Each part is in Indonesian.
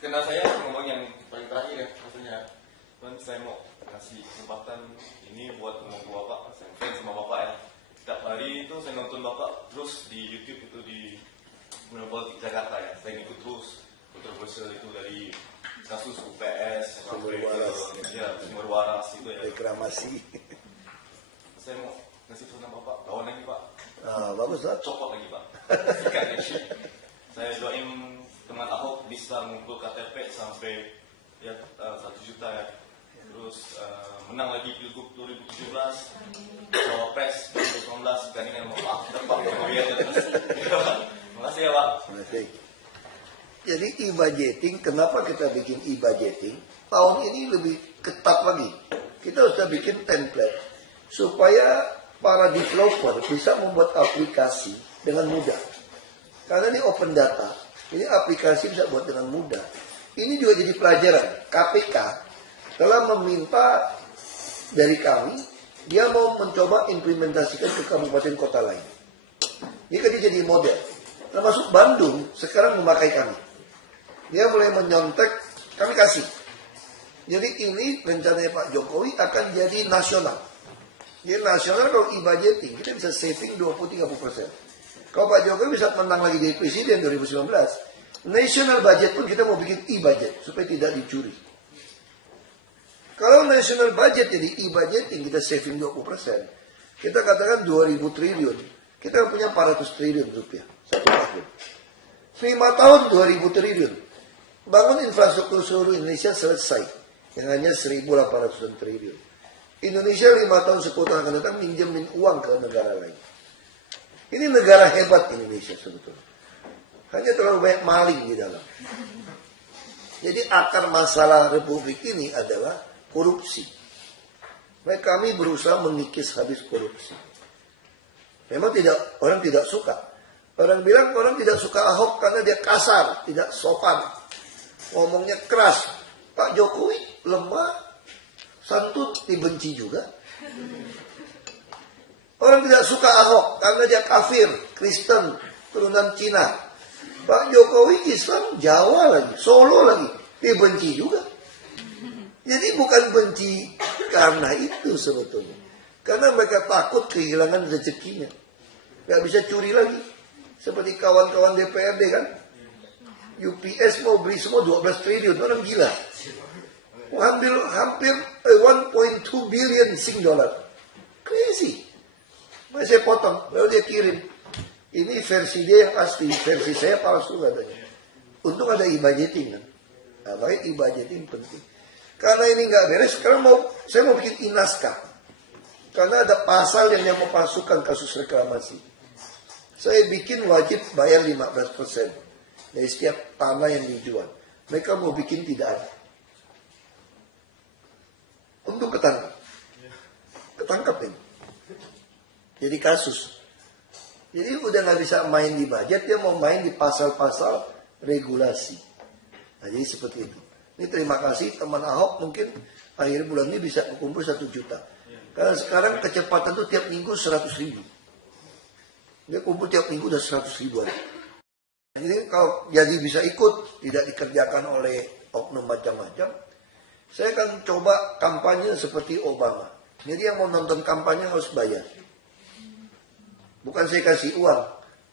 kena saya ngomong yang paling terakhir ya rasanya. Dan saya mau kasih kesempatan ini buat ngomong ke Bapak. Saya fans sama Bapak ya. Setiap hari itu saya nonton Bapak terus di YouTube itu di Politik Jakarta ya. Saya ngikut terus kontroversial itu dari kasus UPS sampai ke Sumber Waras itu ya. Reklamasi. Saya mau ngasih pesan Bapak, lawan lagi Pak. Bagus lah. Copot lagi Pak. Sikat lagi. Saya doain teman Ahok bisa ngumpul KTP sampai ya 1 juta ya. Terus menang lagi Pilgub 2017, Cawapres 2019, gantikan sama Pak Tepak Jokowi aja terus. Terima kasih ya Pak. Jadi e-budgeting, kenapa kita bikin e-budgeting? Tahun ini lebih ketat lagi. Kita sudah bikin template supaya para developer bisa membuat aplikasi dengan mudah. Karena ini open data, ini aplikasi bisa buat dengan mudah. Ini juga jadi pelajaran. KPK telah meminta dari kami, dia mau mencoba implementasikan ke kabupaten kota lain. Ini kan jadi model. Termasuk Bandung sekarang memakai kami. Dia mulai menyontek, kami kasih. Jadi ini rencananya Pak Jokowi akan jadi nasional. Jadi nasional kalau e-budgeting, kita bisa saving 20-30%. Kalau Pak Jokowi bisa menang lagi jadi presiden 2019, national budget pun kita mau bikin e-budget supaya tidak dicuri. Kalau national budget jadi e-budgeting, kita saving 20%. Kita katakan 2.000 triliun. Kita punya 400 triliun rupiah. 1 tahun. 5 tahun 2.000 triliun. Bangun infrastruktur seluruh Indonesia selesai. Yang hanya 1.800 triliun. Indonesia 5 tahun 10 tahun akan datang minjemin uang ke negara lain. Ini negara hebat Indonesia sebetulnya. Hanya terlalu banyak maling di dalam. Jadi akar masalah Republik ini adalah korupsi. Baik, kami berusaha mengikis habis korupsi. Memang orang tidak suka. Orang bilang orang tidak suka Ahok karena dia kasar, tidak sopan. Ngomongnya keras. Pak Jokowi lemah, santun, dibenci juga. Orang tidak suka Ahok karena dia kafir, Kristen, turunan Cina. Pak Jokowi Islam, Jawa lagi, Solo lagi, dibenci juga. Jadi bukan benci karena itu sebetulnya. Karena mereka takut kehilangan rezekinya. Gak bisa curi lagi. Seperti kawan-kawan DPRD kan. UPS mau beli semua 12 triliun, orang gila. Hampir 1.2 billion Sing dollar. Crazy. Saya potong, lalu dia kirim. Ini versi dia yang asli, versi saya palsu katanya. Untung ada e-budgeting kan. Nah, baik e-budgeting penting. Karena ini nggak beres, sekarang saya mau bikin inaskah. Karena ada pasal yang memasukkan kasus reklamasi. Saya bikin wajib bayar 15% dari setiap tanah yang dijual. Mereka mau bikin tidak ada. Untuk ketangkap. Ketangkap ini. Jadi kasus. Jadi udah nggak bisa main di budget, dia mau main di pasal-pasal regulasi. Nah, jadi seperti itu. Ini terima kasih teman Ahok, mungkin akhir bulan ini bisa kumpul 1 juta. Karena sekarang kecepatan itu tiap minggu 100.000. Dia kumpul tiap minggu udah 100.000-an. Jadi kalau jadi bisa ikut, tidak dikerjakan oleh oknum macam-macam, saya akan coba kampanye seperti Obama. Jadi yang mau nonton kampanye harus bayar. Bukan saya kasih uang.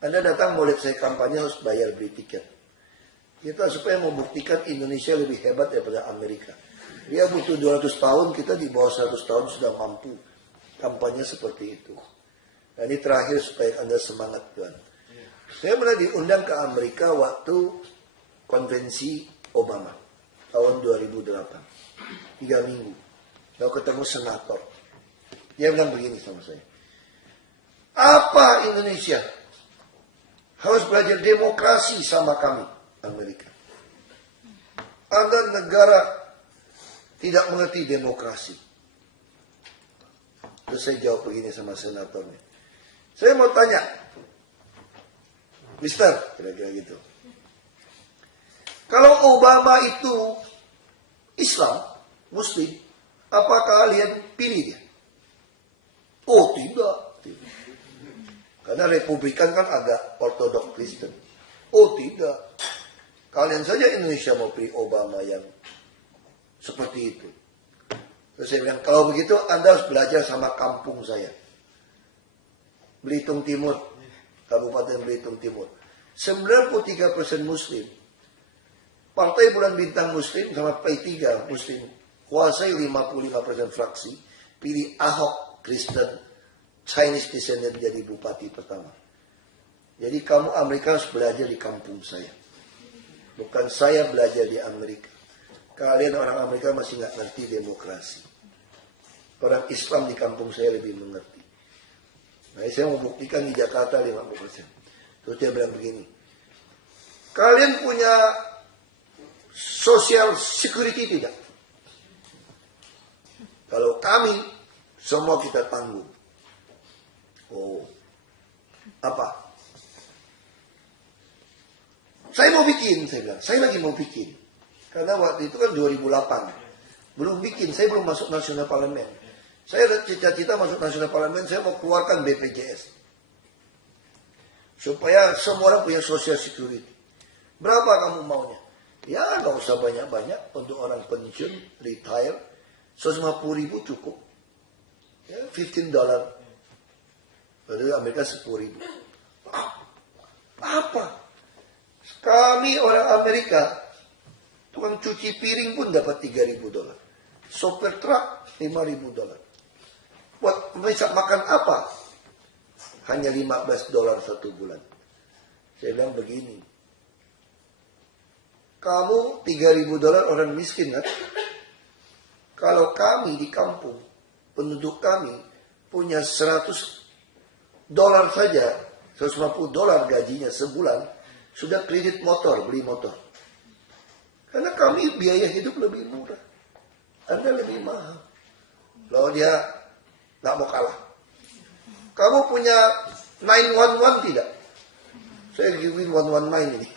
Anda datang mau lihat saya kampanye harus bayar beli tiket. Kita supaya membuktikan Indonesia lebih hebat daripada Amerika. Dia butuh 200 tahun, kita di bawah 100 tahun sudah mampu. Kampanye seperti itu. Nah, ini terakhir supaya Anda semangat Tuhan. Saya pernah diundang ke Amerika waktu konvensi Obama. Tahun 2008. 3 minggu. Lalu ketemu senator. Dia bilang begini sama saya. Apa Indonesia harus belajar demokrasi sama kami, Amerika. Anda negara tidak mengerti demokrasi. Terus saya jawab begini sama senatornya. Saya mau tanya, Mister, kira-kira gitu. Kalau Obama itu Islam, Muslim, apakah kalian pilih dia? Oh tidak. Karena Republikan kan agak ortodok Kristen. Oh tidak. Kalian saja Indonesia mau pilih Obama yang seperti itu. Terus saya bilang, kalau begitu Anda harus belajar sama kampung saya. Belitung Timur, Kabupaten Belitung Timur. 93% Muslim. Partai Bulan Bintang Muslim sama P3 Muslim. Kuasai 55% fraksi. Pilih Ahok Kristen, Chinese descendant jadi bupati pertama. Jadi kamu Amerika harus belajar di kampung saya. Bukan saya belajar di Amerika. Kalian orang Amerika masih nggak ngerti demokrasi. Orang Islam di kampung saya lebih mengerti. Nah, saya mau buktikan di Jakarta 50%. Terus dia bilang begini. Kalian punya social security tidak? Kalau kami, semua kita tanggung. Oh, apa? Saya mau bikin, saya bilang. Saya lagi mau bikin. Karena waktu itu kan 2008. Belum bikin, saya belum masuk nasional parlemen. Saya ada cita-cita masuk nasional parlemen, saya mau keluarkan BPJS. Supaya semua orang punya social security. Berapa kamu maunya? Ya nggak usah banyak-banyak untuk orang pensiun, retire. 150.000 cukup. Ya, $15. Lalu Amerika 10.000. Apa? Kami orang Amerika, tukang cuci piring pun dapat $3.000. Sopir truk $5.000. Buat bisa makan apa? Hanya $15 satu bulan. Saya bilang begini. Kamu $3.000 orang miskin kan? Kalau kami di kampung, penduduk kami punya $100 saja, $150 gajinya sebulan, sudah kredit motor, beli motor. Karena kami biaya hidup lebih murah. Anda lebih mahal. Lalu dia nggak mau kalah. Kamu punya 911 tidak? Saya giving 119 ini.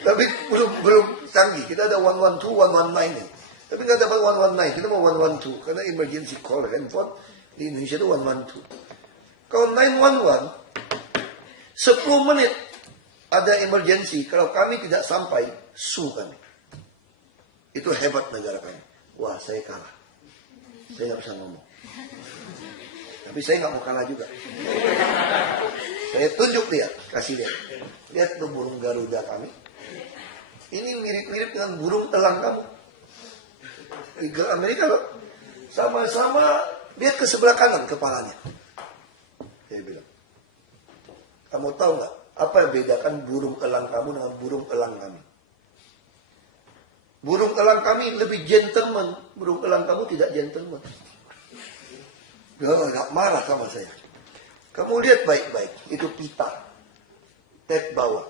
Tapi belum canggih. Kita ada 112, 119 ini. Tapi nggak dapat 119. Kita mau 112 karena emergency call handphone di Indonesia itu 112. Kalau 911 10 menit ada emergency. Kalau kami tidak sampai, sue kami. Itu hebat negara kami. Wah, saya kalah. Saya nggak bisa ngomong. Tapi saya nggak mau kalah juga. Saya tunjuk dia, kasih dia. Lihat tuh burung Garuda kami. Ini mirip-mirip dengan burung elang kamu. Eagle Amerika loh. Sama-sama lihat ke sebelah kanan kepalanya. Saya bilang. Kamu tahu nggak apa yang bedakan burung elang kamu dengan burung elang kami? Burung elang kami lebih gentleman. Burung elang kamu tidak gentleman. Dia nggak marah sama saya. Kamu lihat baik-baik. Itu pita. Tab bawah.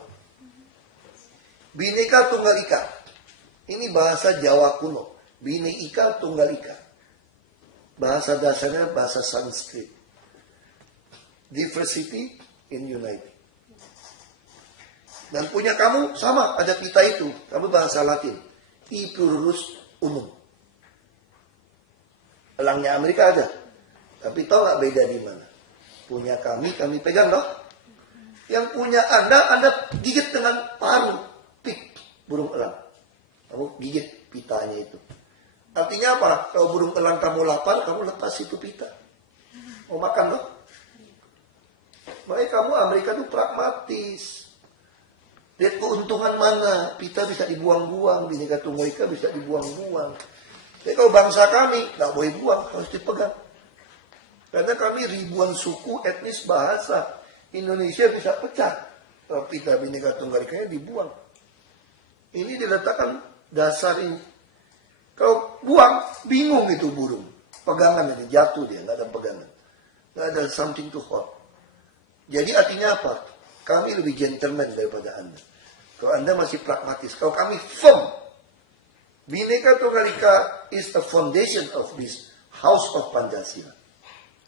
Bhinneka Tunggal Ika. Ini bahasa Jawa kuno. Bhinneka Tunggal Ika. Bahasa dasarnya bahasa Sanskrit. Diversity in United. Dan punya kamu sama. Ada pita itu. Kamu bahasa Latin. I pluribus unum. Elangnya Amerika ada. Tapi tahu nggak beda di mana? Punya kami pegang loh. Yang punya Anda gigit dengan paru, pik, burung elang. Kamu gigit pitanya itu. Artinya apa? Kalau burung elang kamu lapar, kamu lepas itu pita. Mau makan loh. Makanya kamu Amerika itu pragmatis. Lihat keuntungan mana? Pita bisa dibuang-buang, Bhinneka Tunggal Ika bisa dibuang-buang. Tapi kalau bangsa kami nggak boleh buang, harus dipegang. Karena kami ribuan suku, etnis, bahasa. Indonesia bisa pecah. Kalau pita Bhinneka Tunggal Ika dibuang. Ini diletakkan dasar ini. Kalau buang, bingung itu burung. Pegangan ini, jatuh dia, nggak ada pegangan. Nggak ada something to hold. Jadi artinya apa? Kami lebih gentleman daripada Anda. Kalau Anda masih pragmatis. Kalau kami firm. Bhinneka Tunggal Ika is the foundation of this House of Pancasila.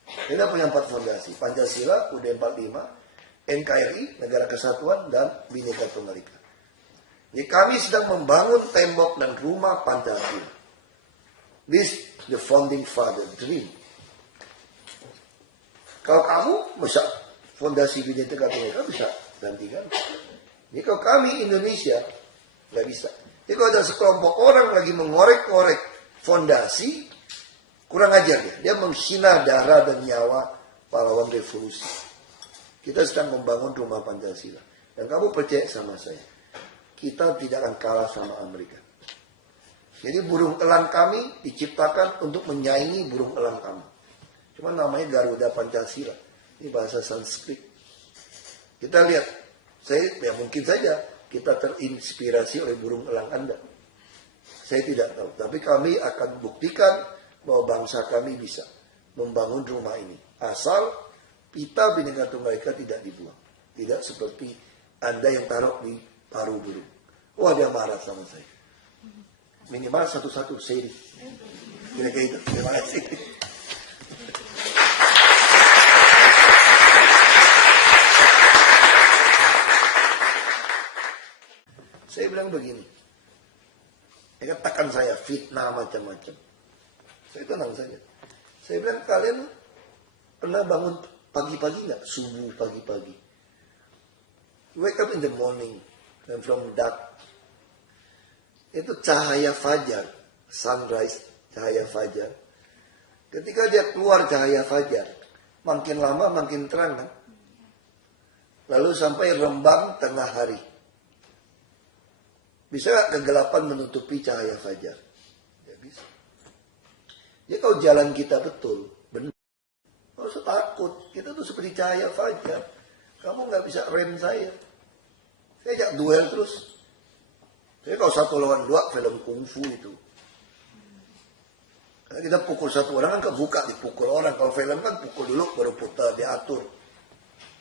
Kita punya 4 fondasi. Pancasila, UUD 45, NKRI, Negara Kesatuan, dan Bhinneka Tunggal Ika. Jadi kami sedang membangun tembok dan rumah Pancasila. This the founding father dream. Kalau kamu bisa fondasi Bhinneka Tunggal Ika bisa gantikan. Jadi kalau kami Indonesia Nggak bisa. Jadi kalau ada sekelompok orang lagi mengorek-ngorek fondasi, kurang ajar dia. Dia menghina darah dan nyawa pahlawan revolusi. Kita sedang membangun rumah Pancasila. Dan kamu percaya sama saya, kita tidak akan kalah sama Amerika. Jadi burung elang kami diciptakan untuk menyaingi burung elang kamu. Cuma namanya Garuda Pancasila. Ini bahasa Sanskrit. Kita lihat, ya mungkin saja kita terinspirasi oleh burung elang Anda. Saya tidak tahu. Tapi kami akan buktikan bahwa bangsa kami bisa membangun rumah ini. Asal pita Bhinneka Tunggal Ika tidak dibuang. Tidak seperti Anda yang taruh di paru burung. Wah, dia marah sama saya. Minimal satu-satu seri. Kira-kira itu. Terima kasih. Saya bilang begini. Dia katakan saya fitnah macam-macam. Saya tenang saja. Saya bilang kalian pernah bangun pagi-pagi nggak? Subuh pagi-pagi. Wake up in the morning and from dark. Itu cahaya fajar, sunrise, cahaya fajar. Ketika dia keluar cahaya fajar, makin lama makin terang kan? Lalu sampai rembang tengah hari. Bisa gak kegelapan menutupi cahaya fajar? Ya bisa. Ya kalau jalan kita betul, benar. Gak usah takut, kita tuh seperti cahaya fajar. Kamu gak bisa rem saya. Saya ajak duel terus. Saya kalau 1 lawan 2 film kungfu itu. Karena kita pukul satu orang kan kebuka dipukul orang. Kalau film kan pukul dulu baru putar, diatur.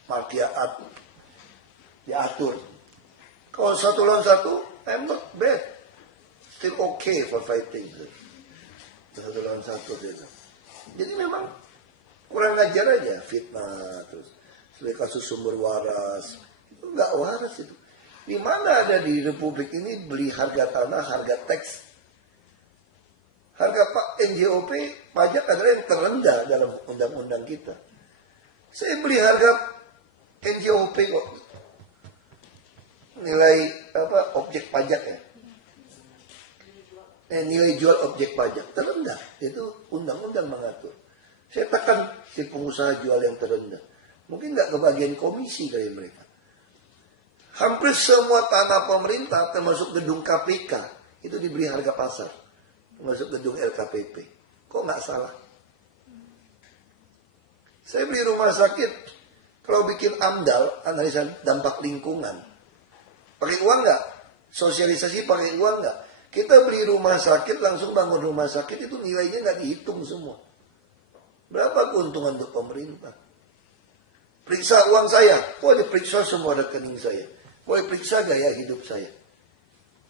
Markiat diatur. Kalau 1 lawan 1, I'm not bad. Still okay for fighting. 1 lawan 1 gitu. Jadi memang kurang ajar aja fitnah terus. Sebagai kasus sumber waras. Itu nggak waras itu. Di mana ada di Republik ini beli harga tanah, harga teks. Harga NJOP, pajak adalah yang terendah dalam undang-undang kita. Saya beli harga NJOP kok. Nilai objek pajak ya. Nilai jual objek pajak terendah. Itu undang-undang mengatur. Saya tekan si pengusaha jual yang terendah. Mungkin nggak kebagian komisi kali mereka. Hampir semua tanah pemerintah termasuk gedung KPK itu dibeli harga pasar. Termasuk gedung LKPP. Kok nggak salah? Saya beli rumah sakit. Kalau bikin AMDAL, analisa dampak lingkungan. Pakai uang nggak? Sosialisasi pakai uang nggak? Kita beli rumah sakit, langsung bangun rumah sakit, itu nilainya nggak dihitung semua. Berapa keuntungan untuk pemerintah? Periksa uang saya. Kok diperiksa semua rekening saya? Boleh periksa gaya hidup saya.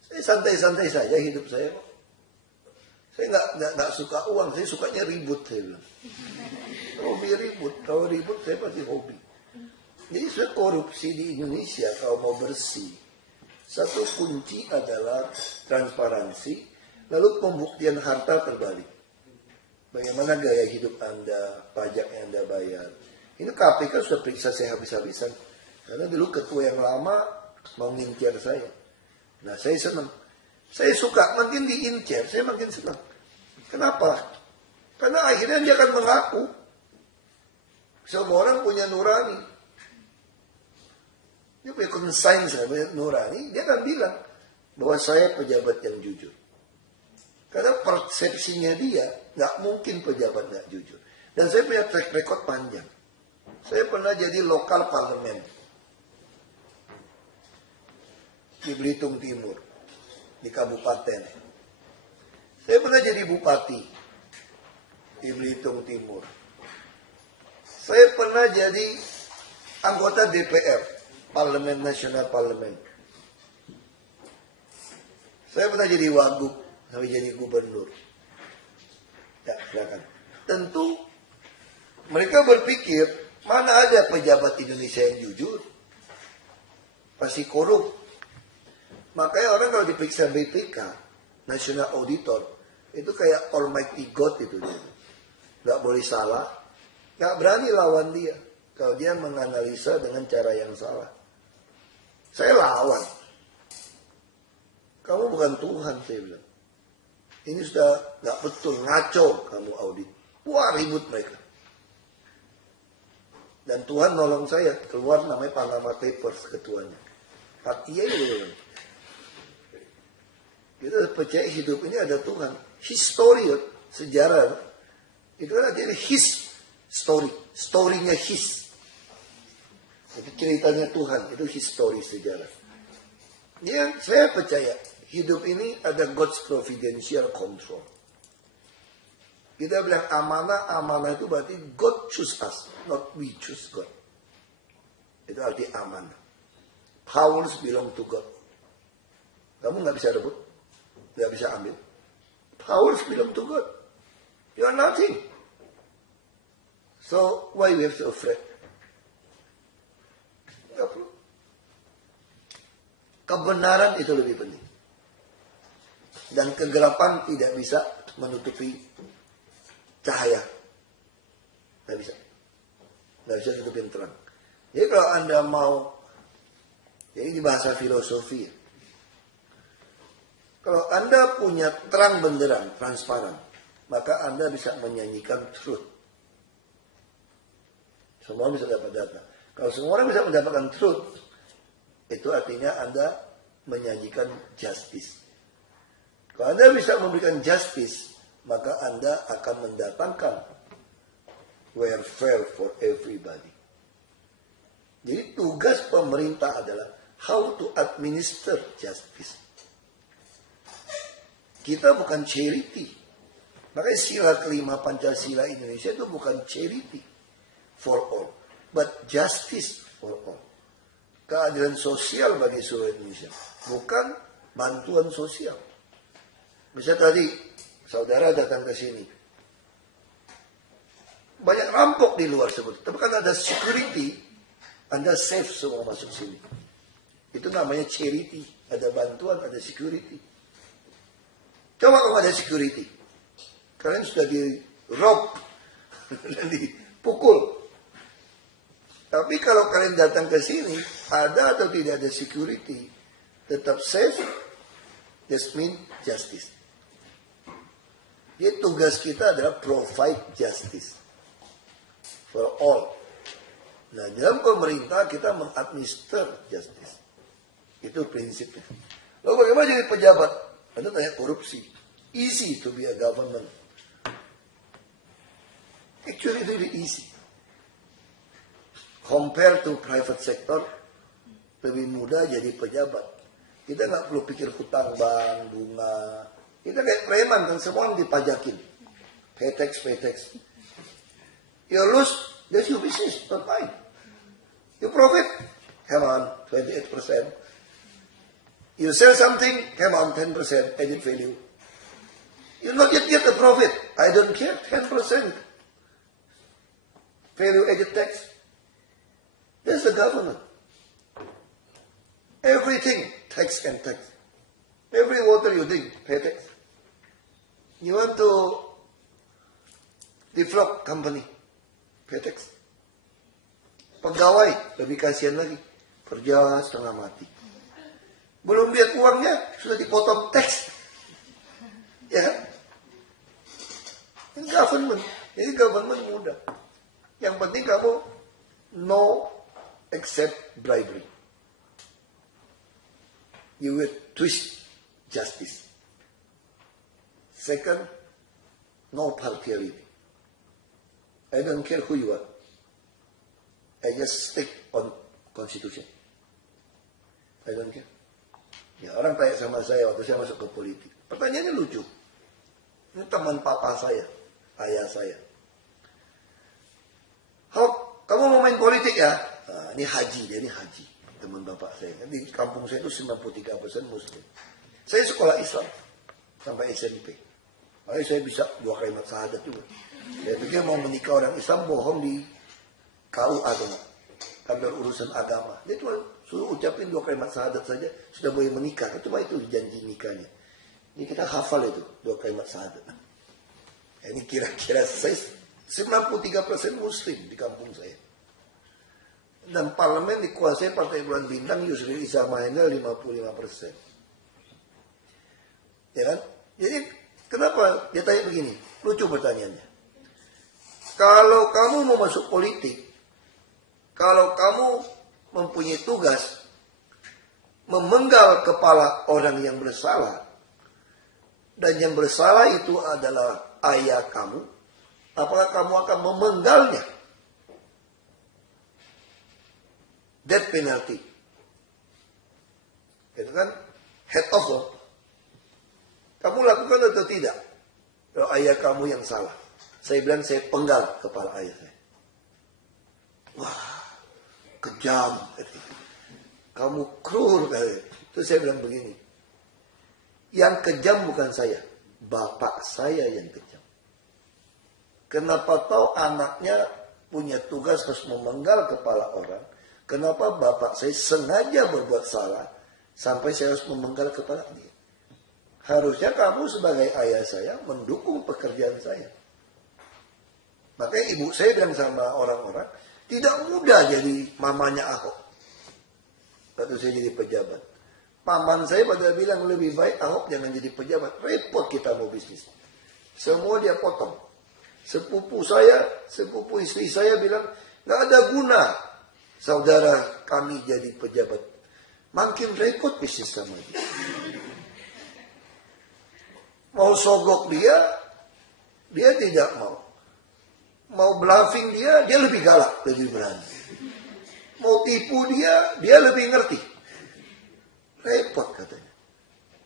Saya santai-santai saja hidup saya. Saya nggak suka uang, saya sukanya ribut saya bilang. Hobi ribut, kalau ribut saya pasti hobi. Jadi korupsi di Indonesia kalau mau bersih, satu kunci adalah transparansi, lalu pembuktian harta terbalik. Bagaimana gaya hidup Anda, pajak yang Anda bayar. Ini KPK sudah periksa saya habis-habisan. Karena dulu ketua yang lama mau ngincer saya. Nah saya senang. Saya suka makin diincer, saya makin senang. Kenapa? Karena akhirnya dia akan mengaku. Semua orang punya nurani. Dia punya konsain sebagai nurani, dia akan bilang bahwa saya pejabat yang jujur. Karena persepsinya dia nggak mungkin pejabat nggak jujur. Dan saya punya track record panjang. Saya pernah jadi lokal parlemen di Belitung Timur, di kabupaten. Saya pernah jadi bupati di Belitung Timur. Saya pernah jadi anggota DPR, Parlemen Nasional Parlemen. Saya pernah jadi wagub, sampai jadi gubernur. Ya, silakan. Tentu mereka berpikir, mana ada pejabat Indonesia yang jujur? Pasti korup. Makanya orang kalau diperiksa BPK, National Auditor, itu kayak Almighty God itu dia. Gak boleh salah, gak berani lawan dia. Kalau dia menganalisa dengan cara yang salah. Saya lawan. Kamu bukan Tuhan, saya bilang. Ini sudah nggak betul, ngaco kamu audit. Wah, ribut mereka. Dan Tuhan nolong saya, keluar namanya Panama Papers ketuanya. Iya itu. Kita percaya hidup ini ada Tuhan. History, sejarah. Itu kan jadi his story. Story-nya his. Itu ceritanya Tuhan. Itu history sejarah. Ya, saya percaya hidup ini ada God's providential control. Kita bilang amanah itu berarti God choose us, not we choose God. Itu arti amanah. Powers belong to God. Kamu nggak bisa rebut, nggak bisa ambil. Powers belong to God. You are nothing. So why we have to afraid? Nggak perlu. Kebenaran itu lebih penting. Dan kegelapan tidak bisa menutupi cahaya. Nggak bisa. Nggak bisa tutupin terang. Jadi kalau Anda mau, jadi di bahasa filosofi, kalau Anda punya terang benderang, transparan, maka Anda bisa menyanyikan truth. Semua bisa dapat data. Kalau semua orang bisa mendapatkan truth, itu artinya Anda menyanyikan justice. Kalau Anda bisa memberikan justice, maka Anda akan mendatangkan welfare for everybody. Jadi tugas pemerintah adalah how to administer justice. Kita bukan charity. Makanya sila kelima Pancasila Indonesia itu bukan charity for all, but justice for all. Keadilan sosial bagi seluruh Indonesia, bukan bantuan sosial. Misalnya tadi saudara datang ke sini, banyak rampok di luar sebut, tapi kan ada security, Anda safe semua masuk sini. Itu namanya charity, ada bantuan, ada security. Coba kalau ada security, kalian sudah di rob dan dipukul. Tapi kalau kalian datang ke sini, ada atau tidak ada security, tetap safe, that means justice. Jadi tugas kita adalah provide justice for all. Nah, dalam pemerintah kita mengadminister justice. Itu prinsipnya. Lalu bagaimana jadi pejabat? Anda tanya korupsi. Easy to be a government. Actually really easy. Compare to private sector, lebih mudah jadi pejabat. Kita nggak perlu pikir hutang bank, bunga. Kita kayak preman kan, semua dipajakin. Pay tax. You lose, that's your business, not mine. You profit, come on, 28%. You sell something, come on, 10% added value. You not yet get the profit. I don't care, 10% value added tax. That's the government. Everything, tax and tax. Every water you drink, pay tax. You want to develop company, pay tax. Pegawai, lebih kasihan lagi. Kerja setengah mati. Belum lihat uangnya, sudah dipotong tax. Ya kan? Ini government. Jadi government mudah. Yang penting kamu no accept bribery. You will twist justice. Second, no partiality. I don't care who you are. I just stick on constitution. I don't care. Ya, orang tanya sama saya waktu saya masuk ke politik. Pertanyaannya lucu. Ini teman papa saya, ayah saya. Kamu mau main politik ya? Nah, ini haji, dia ini haji. Teman bapak saya. Di kampung saya itu 93% muslim. Saya sekolah Islam sampai SMP. Makanya saya bisa 2 kalimat syahadat juga. Saya pikir mau menikah orang Islam bohong di KUA atau kantor urusan agama. Dia cuma suruh ucapin 2 kalimat syahadat saja sudah boleh menikah. Cuma itu janji nikahnya. Ini kita hafal itu 2 kalimat syahadat. Ini kira-kira saya 93% muslim di kampung saya. Dan parlemen dikuasai Partai Bulan Bintang Yusril Iza Mahendra 55%. Ya kan? Jadi kenapa dia tanya begini? Lucu pertanyaannya. Kalau kamu mau masuk politik, kalau kamu mempunyai tugas memenggal kepala orang yang bersalah, dan yang bersalah itu adalah ayah kamu, apakah kamu akan memenggalnya? Death penalty. Itu kan head off loh. Kamu lakukan atau tidak? Kalau ayah kamu yang salah. Saya bilang saya penggal kepala ayah saya. Wah, kejam. Kamu cruel kali. Terus saya bilang begini. Yang kejam bukan saya. Bapak saya yang kejam. Kenapa tahu anaknya punya tugas harus memenggal kepala orang. Kenapa bapak saya sengaja berbuat salah. Sampai saya harus memenggal kepala dia. Harusnya kamu sebagai ayah saya mendukung pekerjaan saya. Makanya ibu saya bilang sama orang-orang, tidak mudah jadi mamanya Ahok. Waktu saya jadi pejabat. Paman saya pada bilang lebih baik Ahok jangan jadi pejabat. Repot kita mau bisnis. Semua dia potong. Sepupu saya, sepupu istri saya bilang, nggak ada guna saudara kami jadi pejabat. Makin repot bisnis sama dia. Mau sogok dia tidak mau. Mau bluffing dia lebih galak, lebih berani. Mau tipu dia lebih ngerti. Repot katanya.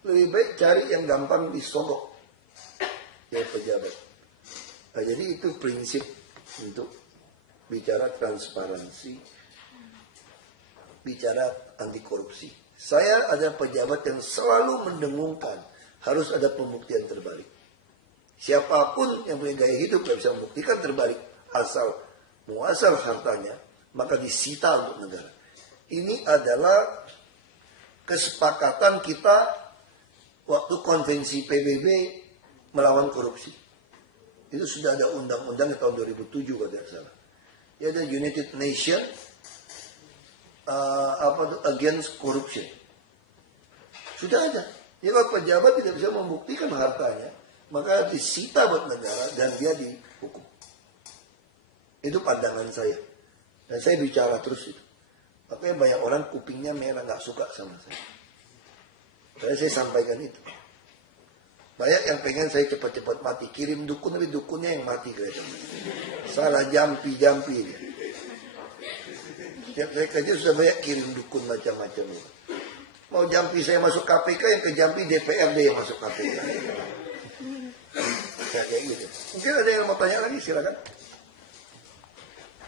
Lebih baik cari yang gampang disogok. Ya pejabat. Nah, jadi itu prinsip untuk bicara transparansi, bicara anti korupsi. Saya ada pejabat yang selalu mendengungkan harus ada pembuktian terbalik. Siapapun yang punya gaya hidup yang bisa membuktikan terbalik asal muasal hartanya, maka disita untuk negara. Ini adalah kesepakatan kita waktu konvensi PBB melawan korupsi. Itu sudah ada undang-undang di tahun 2007 kalau tidak salah. Ya, ada United Nation against corruption. Sudah ada. Ya, kalau pejabat tidak bisa membuktikan hartanya, maka disita buat negara dan dia dihukum. Itu pandangan saya. Dan saya bicara terus itu. Makanya banyak orang kupingnya merah, nggak suka sama saya. Saya sampaikan itu. Banyak yang pengen saya cepat-cepat mati. Kirim dukun, tapi dukunnya yang mati kelihatannya. Salah jampi-jampi dia. Ya, saya kerja sudah banyak kirim dukun macam-macam. Mau jampi saya masuk KPK, yang ke jampi DPRD yang masuk KPK. Ya, kayak gitu. Mungkin ada yang mau tanya lagi, silakan.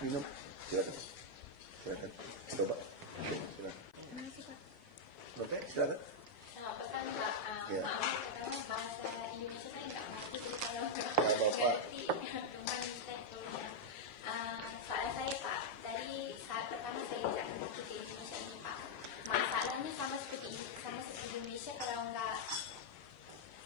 Minum, silakan. Silakan. Coba. Silakan. Oke, silakan. Selamat petang, Pak. Ya. Maaf, pertama bahasa Indonesia saya nggak ngerti, jadi kalau Ya, Bapak. ngerti, cuma minta tolong. Soalnya saya, Pak, dari saat pertama saya tidak ngerti di Indonesia ini, Pak. Masalahnya sama seperti Indonesia, kalau nggak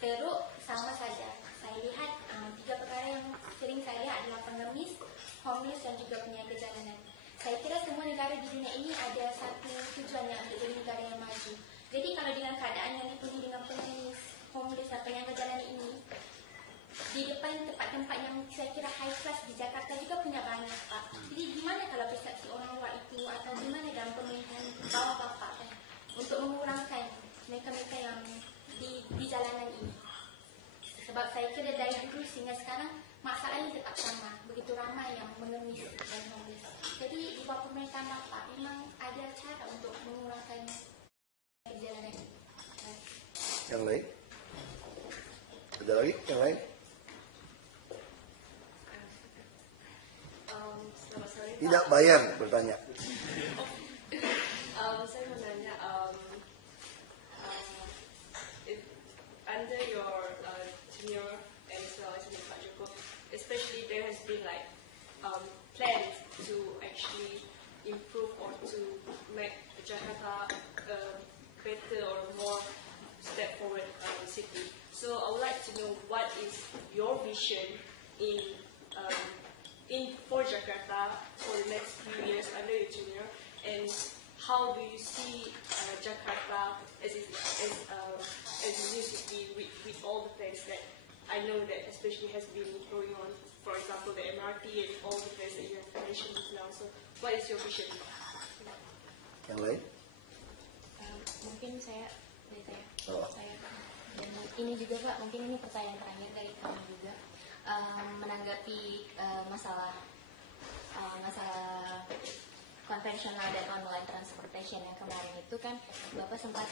teruk sama saja. Saya lihat 3 perkara yang sering saya lihat adalah pengemis, homeless, dan juga penyakit jalanan. Saya kira semua negara di dunia ini ada satu tujuannya untuk jadi negara yang maju. Jadi kalau dengan keadaan yang dipenuhi dengan pengemis, homeless, dan penyakit jalanan ini, di depan tempat-tempat yang saya kira high class di Jakarta juga punya banyak, Pak. Jadi gimana kalau persepsi orang luar itu, atau gimana dalam pemerintahan bawah Bapak untuk mengurangkan mereka-mereka yang di jalanan ini? Sebab saya kira dari dulu sehingga sekarang masalahnya tetap sama, begitu ramai yang mengemis dan homeless. Jadi di bawah pemerintahan Bapak memang ada cara untuk mengurangkan jalanan ini. Yang lain? Ada lagi? Yang lain? Selamat sore, Pak. Tidak bayar bertanya. Saya mau nanya, under your tenure as well as Pak Joko, especially there has been like plans to actually improve or to make Jakarta better or more step forward city. So I would like to know what is your vision in for Jakarta for the next few years under your tenure, and how do you see Jakarta as a new city with all the things that I know that especially has been going on, for example, the MRT and all the things that you have mentioned just now. So, what is your vision? Yang lain? Mungkin saya Oh. dan ini juga Pak, mungkin ini pertanyaan terakhir dari kami juga. Menanggapi masalah konvensional dan online transportation yang kemarin itu kan Bapak sempat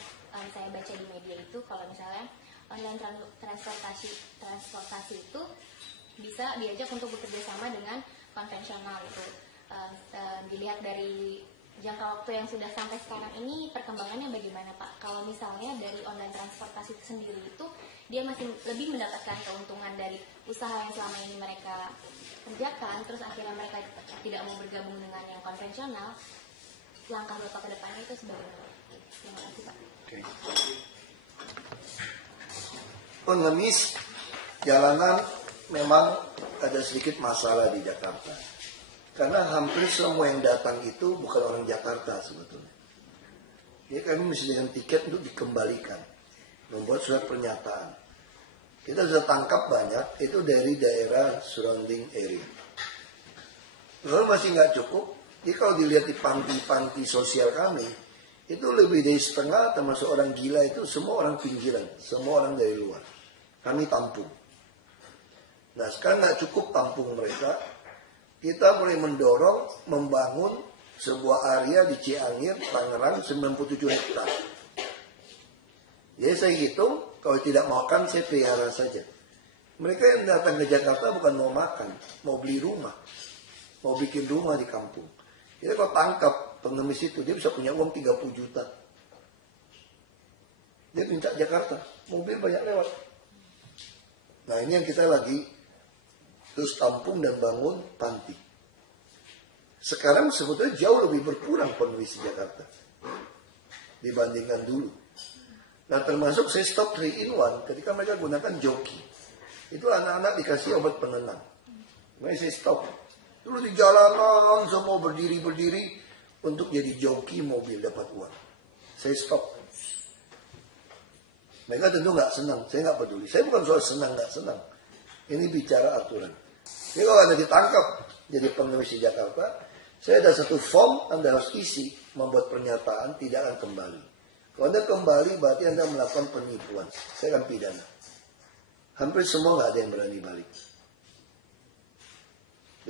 saya baca di media itu kalau misalnya online transportasi itu bisa diajak untuk bekerja sama dengan konvensional itu. Dilihat dari jangka waktu yang sudah sampai sekarang ini perkembangannya bagaimana Pak? Kalau misalnya dari online transportasi itu sendiri itu dia masih lebih mendapatkan keuntungan dari usaha yang selama ini mereka kerjakan, terus akhirnya mereka tidak mau bergabung dengan yang konvensional, langkah Bapak ke depannya itu sebagaimana? Terima kasih Pak. Okay. Pengemis jalanan memang ada sedikit masalah di Jakarta. Karena hampir semua yang datang itu bukan orang Jakarta sebetulnya. Ya kami mesti dengan tiket untuk dikembalikan. Membuat surat pernyataan. Kita sudah tangkap banyak, itu dari daerah surrounding area. Lalu masih nggak cukup. Jadi kalau dilihat di panti-panti sosial kami, itu lebih dari setengah termasuk orang gila itu semua orang pinggiran. Semua orang dari luar. Kami tampung. Nah sekarang nggak cukup tampung mereka. Kita mulai mendorong membangun sebuah area di Cianjur, Tangerang 97 hektar. Jadi saya hitung, kalau tidak mau makan saya pelihara saja. Mereka yang datang ke Jakarta bukan mau makan, mau beli rumah, mau bikin rumah di kampung. Jadi kalau tangkap pengemis itu, dia bisa punya uang 30 juta. Dia minta Jakarta, mobil banyak lewat. Nah ini yang kita lagi terus tampung dan bangun panti. Sekarang sebetulnya jauh lebih berkurang pengemis di Jakarta dibandingkan dulu. Nah termasuk saya stop 3-in-1 ketika mereka gunakan joki. Itu anak-anak dikasih obat penenang. Makanya saya stop. Dulu di jalanan semua berdiri-berdiri untuk jadi joki mobil dapat uang. Saya stop. Mereka tentu nggak senang. Saya nggak peduli. Saya bukan soal senang nggak senang. Ini bicara aturan. Jadi kalau Anda ditangkap jadi pengemis di Jakarta, saya ada satu form Anda harus isi, membuat pernyataan tidak akan kembali. Kalau Anda kembali berarti Anda melakukan penipuan. Saya akan pidana. Hampir semua nggak ada yang berani balik.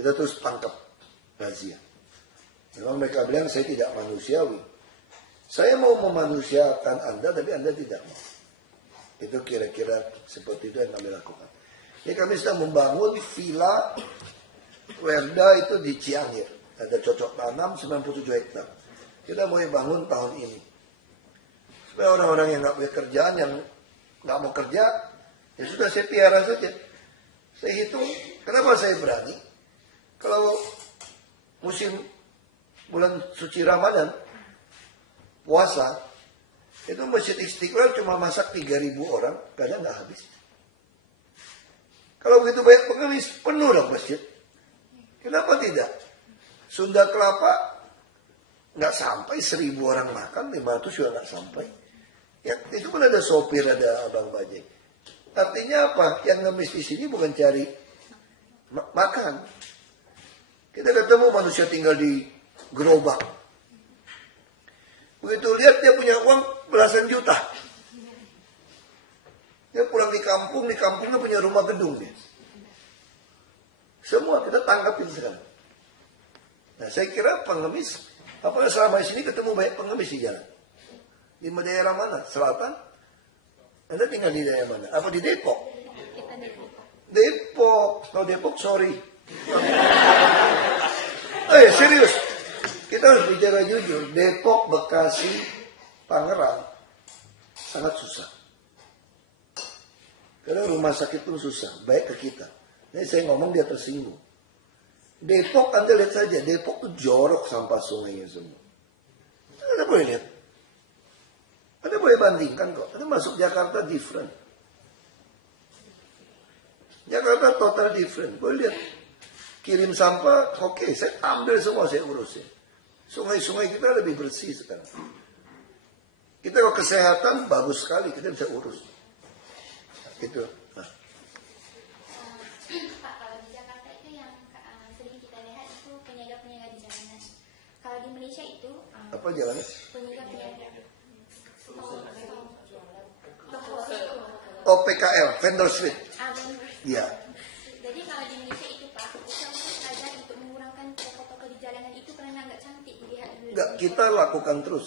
Kita terus tangkap razia. Memang mereka bilang saya tidak manusiawi. Saya mau memanusiakan Anda tapi Anda tidak mau. Itu kira-kira seperti itu yang kami lakukan. Jadi kami sedang membangun villa Werda itu di Cianjur. Ada cocok tanam 97 hektar. Kita mau bangun tahun ini. Supaya orang-orang yang nggak punya kerjaan, yang nggak mau kerja, ya sudah saya piara saja. Saya hitung, kenapa saya berani? Kalau musim bulan suci Ramadan, puasa, itu Masjid Istiqlal cuma masak 3.000 orang, kadang nggak habis. Kalau begitu banyak pengemis, penuh dong masjid. Kenapa tidak? Sunda Kelapa nggak sampai 1.000 orang makan, 500 juga nggak sampai. Ya, itu pun ada sopir, ada abang bajai. Artinya apa? Yang ngemis di sini bukan cari makan. Kita ketemu manusia tinggal di gerobak. Begitu lihat dia punya uang belasan juta. Dia pulang di kampungnya punya rumah gedung dia. Semua kita tangkapin sekarang. Nah saya kira pengemis, apakah selama di sini ketemu banyak pengemis di jalan? Di daerah mana? Selatan? Anda tinggal di daerah mana? Apa di Depok? Kita Depok. Depok. Kalau Depok sorry. Serius. Kita harus bicara jujur. Depok, Bekasi, Tangerang sangat susah. Karena rumah sakit pun susah, baik ke kita. Jadi saya ngomong dia tersinggung. Depok Anda lihat saja, Depok tuh jorok sampah sungainya semua. Anda boleh lihat. Anda boleh bandingkan kok. Anda masuk Jakarta different. Jakarta total different. Boleh lihat. Kirim sampah, oke, saya ambil semua, saya urusin. Sungai-sungai kita lebih bersih sekarang. Kita kalau kesehatan bagus sekali, kita bisa urus. Gitu. Nah. Pak, kalau di Jakarta itu yang sering kita lihat itu penjaga-penjaga di jalanan. Kalau di Malaysia itu Apa jalannya? penjaga-penjaga Oh, PKL, vendor street. Iya. Jadi kalau di Malaysia itu Pak, kita mungkin belajar untuk mengurangkan toko-toko di jalanan itu karena nggak cantik dilihat dulu. Enggak, kita lakukan terus.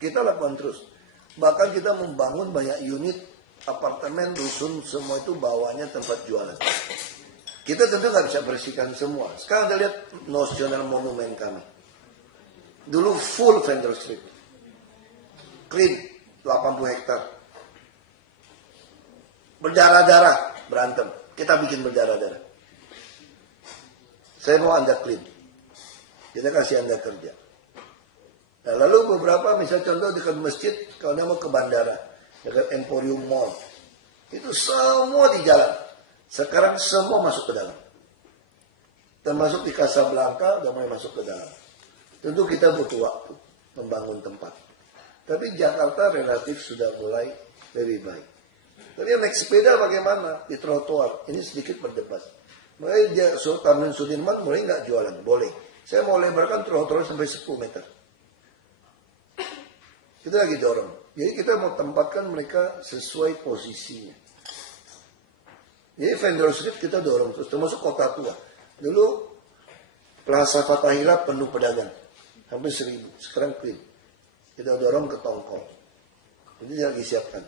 Kita lakukan terus. Bahkan kita membangun banyak unit apartemen, rusun, semua itu bawahnya tempat jualan. Kita tentu nggak bisa bersihkan semua. Sekarang Anda lihat National Monument kami. Dulu full vendor street. Clean, 80 hektar. Berdarah-darah, berantem. Kita bikin berdarah-darah. Saya mau Anda clean. Kita kasih Anda kerja. Nah, lalu beberapa, misal contoh dekat masjid, kalau Anda mau ke bandara, dekat Emporium Mall, itu semua di jalan. Sekarang semua masuk ke dalam. Termasuk di Casablanca, udah mulai masuk ke dalam. Tentu kita butuh waktu membangun tempat. Tapi Jakarta relatif sudah mulai lebih baik. Tapi yang naik sepeda bagaimana? Di trotoar. Ini sedikit berdebat. Makanya Taman Sudirman mulai nggak jualan. Boleh. Saya mau lebarkan trotoar sampai 10 meter. Kita lagi dorong. Jadi kita mau tempatkan mereka sesuai posisinya. Jadi vendor street kita dorong terus. Termasuk kota tua. Dulu Plaza Fathahillah penuh pedagang. Hampir 1000. Sekarang clean. Kita dorong ke Tongkol. Jadi lagi siapkan.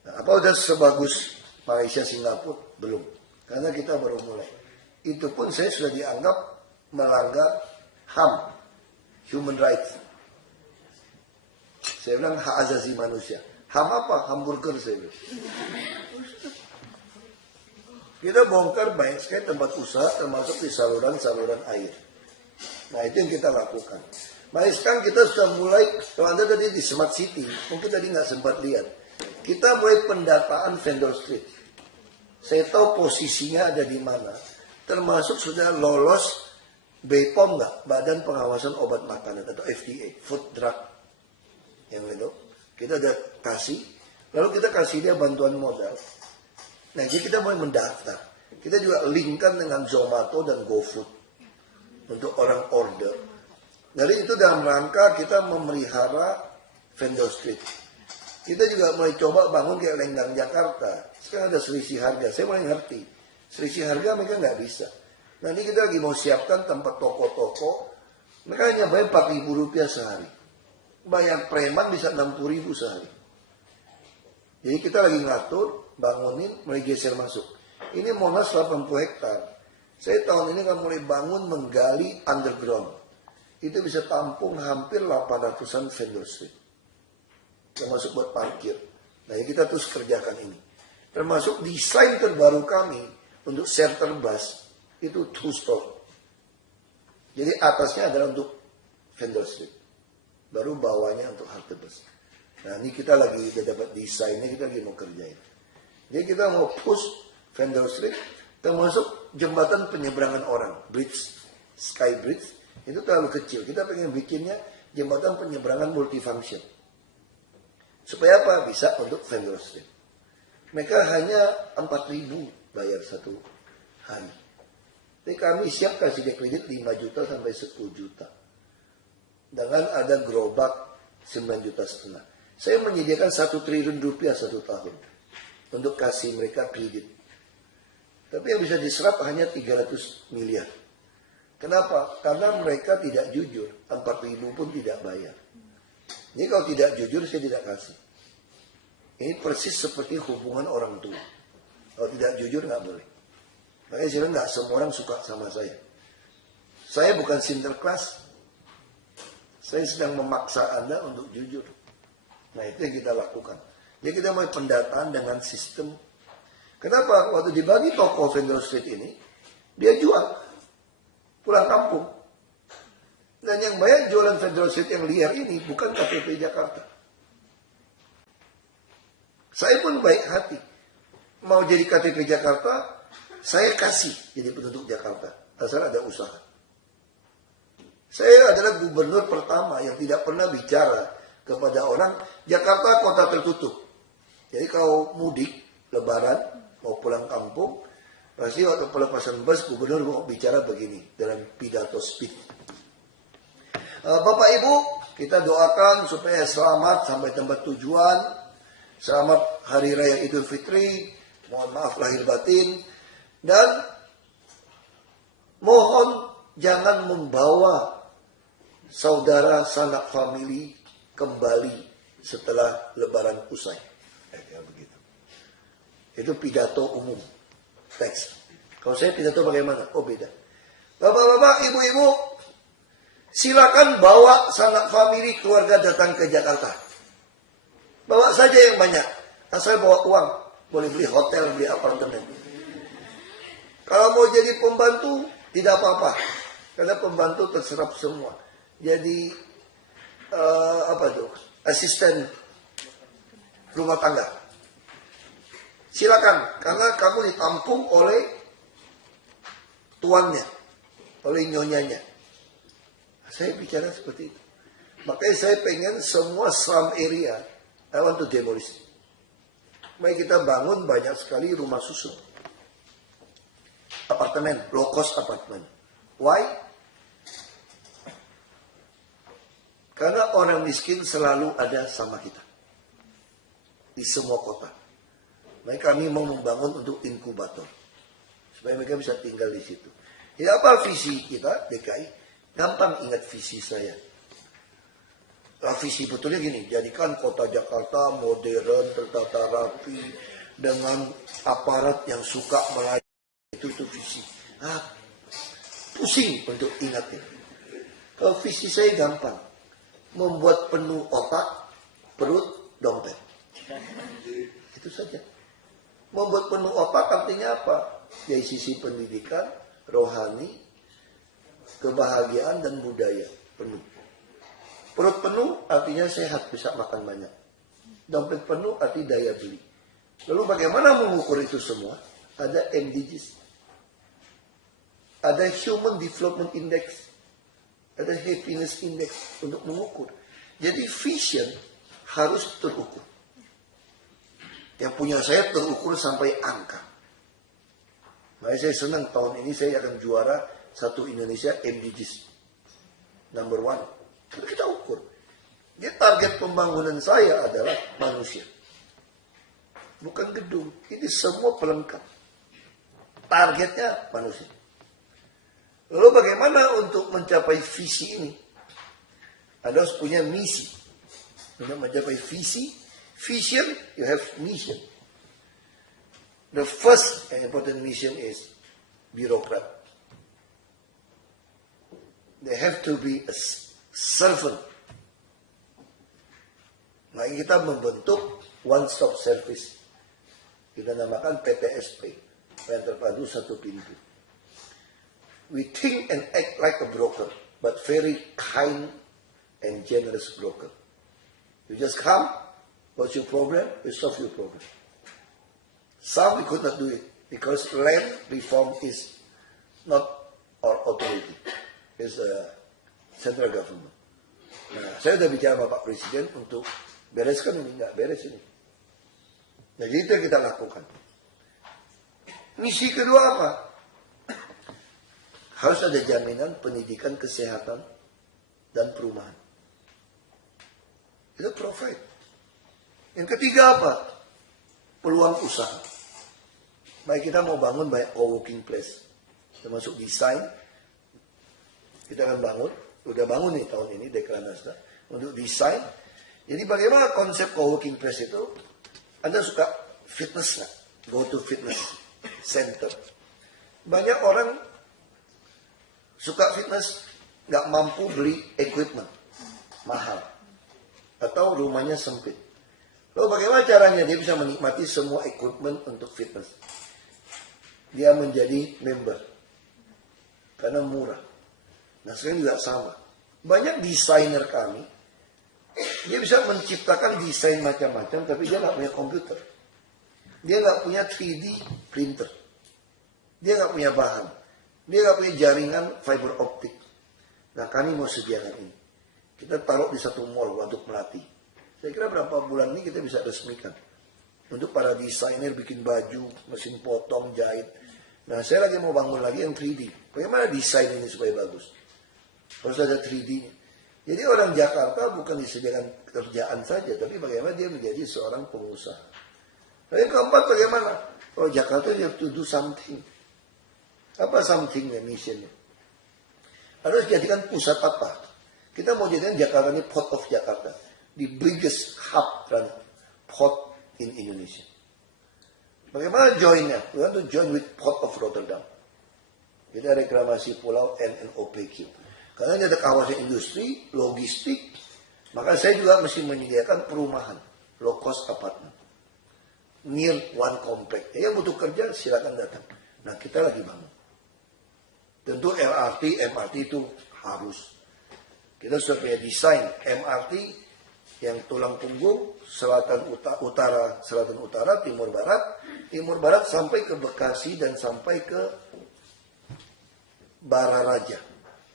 Nah, apa udah sebagus Malaysia, Singapura? Belum. Karena kita baru mulai. Itu pun saya sudah dianggap melanggar HAM. Human rights. Saya bilang hak asasi manusia. HAM apa? Hamburger saya bilang. Kita bongkar banyak sekali tempat usaha termasuk di saluran-saluran air. Nah itu yang kita lakukan. Nah sekarang kita sudah mulai, kalau Anda tadi di Smart City, mungkin tadi nggak sempat lihat. Kita mulai pendataan vendor street. Saya tahu posisinya ada di mana. Termasuk sudah lolos BPOM nggak? Badan Pengawasan Obat Makanan atau FDA, Food Drug. Yang itu kita udah kasih. Lalu kita kasih dia bantuan modal. Nah jadi kita mulai mendaftar. Kita juga linkkan dengan Zomato dan GoFood. Untuk orang order. Jadi itu dalam rangka kita memelihara vendor street. Kita juga mulai coba bangun kayak Lenggang Jakarta. Sekarang ada selisih harga. Saya mulai ngerti. Selisih harga mereka nggak bisa. Nanti kita lagi mau siapkan tempat toko-toko. Mereka hanya bayar Rp4.000 sehari. Bayar preman bisa Rp60.000 sehari. Jadi kita lagi ngatur, bangunin, mulai geser masuk. Ini Monas 80 hektar. Saya tahun ini akan mulai bangun menggali underground. Itu bisa tampung hampir 800-an vendor street. Termasuk buat parkir. Nah ya kita terus kerjakan ini. Termasuk desain terbaru kami untuk shelter bus itu 2 stall. Jadi atasnya adalah untuk vendor street. Baru bawahnya untuk halte bus. Nah ini kita lagi udah dapat desainnya, kita lagi mau kerjain. Jadi kita mau push vendor street termasuk jembatan penyeberangan orang, bridge, sky bridge. Itu terlalu kecil. Kita pengen bikinnya jembatan penyeberangan multifunction. Supaya apa? Bisa untuk vendor street. Mereka hanya 4.000 bayar satu hari. Jadi kami siap kasih dia kredit 5 juta sampai 10 juta. Dengan ada gerobak 9,5 juta. Saya menyediakan 1 triliun rupiah 1 tahun. Untuk kasih mereka kredit. Tapi yang bisa diserap hanya 300 miliar. Kenapa? Karena mereka tidak jujur. 4.000 pun tidak bayar. Ini kalau tidak jujur saya tidak kasih. Ini persis seperti hubungan orang tua. Kalau tidak jujur nggak boleh. Makanya saya bilang nggak semua orang suka sama saya. Saya bukan sinterklas. Saya sedang memaksa Anda untuk jujur. Nah itu yang kita lakukan. Jadi kita mulai pendataan dengan sistem. Kenapa? Waktu dibagi toko vendor street ini, dia jual. Pulang kampung. Dan yang bayar jualan vendor street yang liar ini bukan KTP Jakarta. Saya pun baik hati. Mau jadi KTP Jakarta, saya kasih jadi penduduk Jakarta. Asal ada usaha. Saya adalah gubernur pertama yang tidak pernah bicara kepada orang Jakarta kota tertutup. Jadi kalau mudik, lebaran, mau pulang kampung, pasti waktu pelepasan bus gubernur mau bicara begini dalam pidato speech. Bapak Ibu, kita doakan supaya selamat sampai tempat tujuan. Selamat Hari Raya Idul Fitri. Mohon maaf lahir batin. Dan mohon jangan membawa saudara sanak famili kembali setelah lebaran usai. Ya, begitu. Itu pidato umum. Teks. Kalau saya pidato bagaimana? Oh beda. Bapak-bapak, ibu-ibu, silakan bawa sanak famili keluarga datang ke Jakarta. Bawa saja yang banyak. Asal bawa uang. Boleh beli hotel, beli apartemen. Kalau mau jadi pembantu, tidak apa-apa. Karena pembantu terserap semua. Jadi, asisten rumah tangga. Silakan. Karena kamu ditampung oleh tuannya. Oleh nyonyanya. Saya bicara seperti itu. Makanya saya pengen semua slum area, I want to demolish. Mari kita bangun banyak sekali rumah susun. Apartemen, low cost apartemen. Why? Karena orang miskin selalu ada sama kita. Di semua kota. Mari kami mau membangun untuk inkubator. Supaya mereka bisa tinggal di situ. Jadi apa visi kita, DKI? Gampang ingat visi saya. Visi betulnya gini, jadikan kota Jakarta modern, tertata rapi, dengan aparat yang suka melayani. Itu visi. Pusing untuk ingatnya. Kalau visi saya gampang, membuat penuh otak, perut, dompet. Itu saja. Membuat penuh otak artinya apa? Dari sisi pendidikan, rohani, kebahagiaan dan budaya penuh. Perut penuh artinya sehat, bisa makan banyak. Dompet penuh arti daya beli. Lalu bagaimana mengukur itu semua? Ada MDGs. Ada Human Development Index. Ada Happiness Index untuk mengukur. Jadi vision harus terukur. Yang punya saya terukur sampai angka. Makanya saya senang tahun ini saya akan juara satu Indonesia MDGs. Number 1. Kita ukur. Jadi target pembangunan saya adalah manusia. Bukan gedung. Ini semua pelengkap. Targetnya manusia. Lalu bagaimana untuk mencapai visi ini? Anda harus punya misi. Untuk mencapai visi, vision, you have mission. The first and important mission is bureaucrat. They have to be a servant. Maka kita membentuk one stop service. Kita namakan PTSP, yang terpadu satu pintu. We think and act like a broker, but very kind and generous broker. You just come, what's your problem? We solve your problem. Some we could not do it because land reform is not our authority. It's a central government. Nah, saya sudah bicara sama Pak Presiden untuk bereskan ini, nggak beres ini. Jadi itu yang kita lakukan. Misi kedua apa? Harus ada jaminan pendidikan, kesehatan, dan perumahan. Itu provide. Yang ketiga apa? Peluang usaha. Baik kita mau bangun banyak co-working place. Termasuk desain. Kita akan bangun. Udah bangun nih tahun ini Dekranasda. Untuk desain. Jadi bagaimana konsep co-working place itu? Anda suka fitness nggak? Go to fitness center. Banyak orang suka fitness nggak mampu beli equipment mahal atau rumahnya sempit. Lalu bagaimana caranya dia bisa menikmati semua equipment untuk fitness? Dia menjadi member karena murah. Nah sekarang juga sama. Banyak desainer kami dia bisa menciptakan desain macam-macam tapi dia nggak punya komputer. Dia nggak punya 3D printer. Dia nggak punya bahan. Dia nggak punya jaringan fiber optik. Nah kami mau sediakan ini. Kita taruh di satu mall Waduk Melati. Saya kira berapa bulan ini kita bisa resmikan. Untuk para desainer bikin baju, mesin potong, jahit. Nah saya lagi mau bangun lagi yang 3D. Bagaimana desain ini supaya bagus? Harus ada 3D-nya. Jadi orang Jakarta bukan disediakan kerjaan saja, tapi bagaimana dia menjadi seorang pengusaha. Nah, yang keempat bagaimana? Kalau Jakarta you have to do something. Apa something-nya, mission-nya? Harus jadikan pusat apa? Kita mau jadikan Jakarta ini port of Jakarta. The biggest hub dan port in Indonesia. Bagaimana join-nya? We want to join with Port of Rotterdam. Kita reklamasi pulau NNOPQ. Karena ini ada kawasan industri, logistik, maka saya juga mesti menyediakan perumahan, low cost apartment, near one complex. Yang butuh kerja silakan datang. Nah kita lagi bangun. Tentu LRT, MRT itu harus. Kita sudah punya desain MRT yang tulang punggung selatan utara, timur barat sampai ke Bekasi dan sampai ke Bararaja.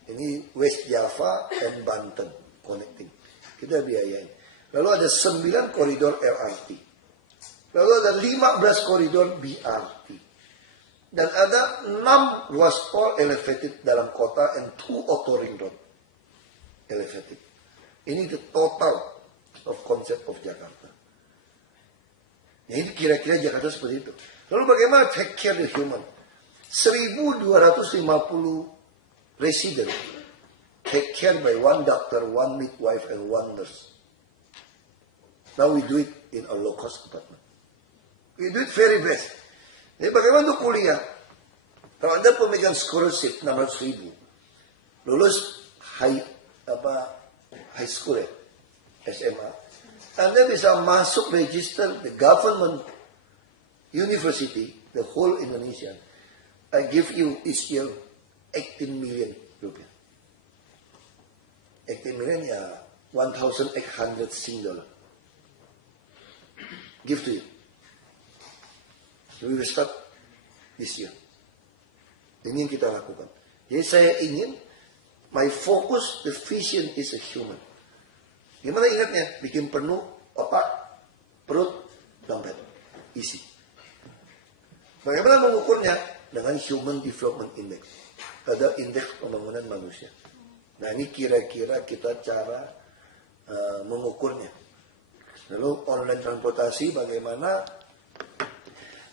Ini West Java and Banten connecting. Kita biayain. Lalu ada 9 koridor LRT. Lalu ada 15 koridor BRT. Dan ada 6 ruas tol elevated dalam kota and 2 auto ring road elevated. Ini the total of concept of Jakarta. Jadi kira-kira Jakarta seperti itu. Lalu bagaimana take care the human? 1.250 resident take care by 1 doctor, 1 midwife, and 1 nurse. Now we do it in a low-cost apartment. We do it very best. Jadi bagaimana untuk kuliah? Kalau Anda pemegang scholarship 600.000, lulus high school ya, SMA, Anda bisa masuk register the government university, the whole Indonesia. I give you each year 18 million rupiah. 18 million ya 1,800 Sing dollar. Give to you. We will start this year. Ini yang kita lakukan. Jadi saya ingin my focus, the vision is a human. Gimana ingatnya? Bikin penuh otak, perut, dompet. Isi. Bagaimana mengukurnya? Dengan Human Development Index. Ada indeks pembangunan manusia. Nah ini kira-kira kita cara mengukurnya. Lalu online transportasi bagaimana?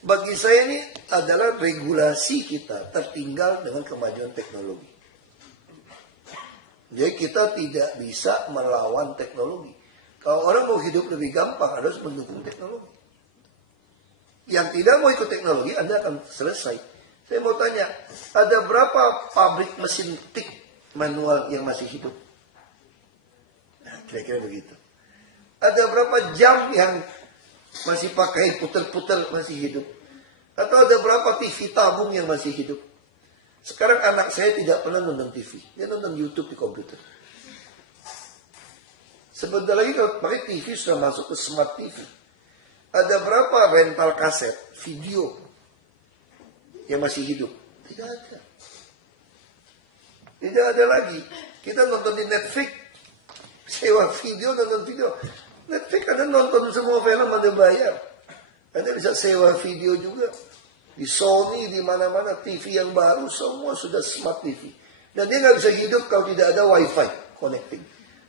Bagi saya ini adalah regulasi kita tertinggal dengan kemajuan teknologi. Jadi kita tidak bisa melawan teknologi. Kalau orang mau hidup lebih gampang harus mendukung teknologi. Yang tidak mau ikut teknologi Anda akan selesai. Saya mau tanya, ada berapa pabrik mesin tik manual yang masih hidup? Nah, kira-kira begitu. Ada berapa jam yang masih pakai puter-puter masih hidup? Atau ada berapa TV tabung yang masih hidup? Sekarang anak saya tidak pernah nonton TV. Dia nonton YouTube di komputer. Sebentar lagi kalau pakai TV sudah masuk ke smart TV. Ada berapa rental kaset, video yang masih hidup? Tidak ada. Tidak ada lagi. Kita nonton di Netflix, sewa video, nonton video. Netflix Anda nonton semua film Anda bayar. Anda bisa sewa video juga. Di Sony, di mana-mana TV yang baru, semua sudah smart TV. Dan dia nggak bisa hidup kalau tidak ada wifi connecting.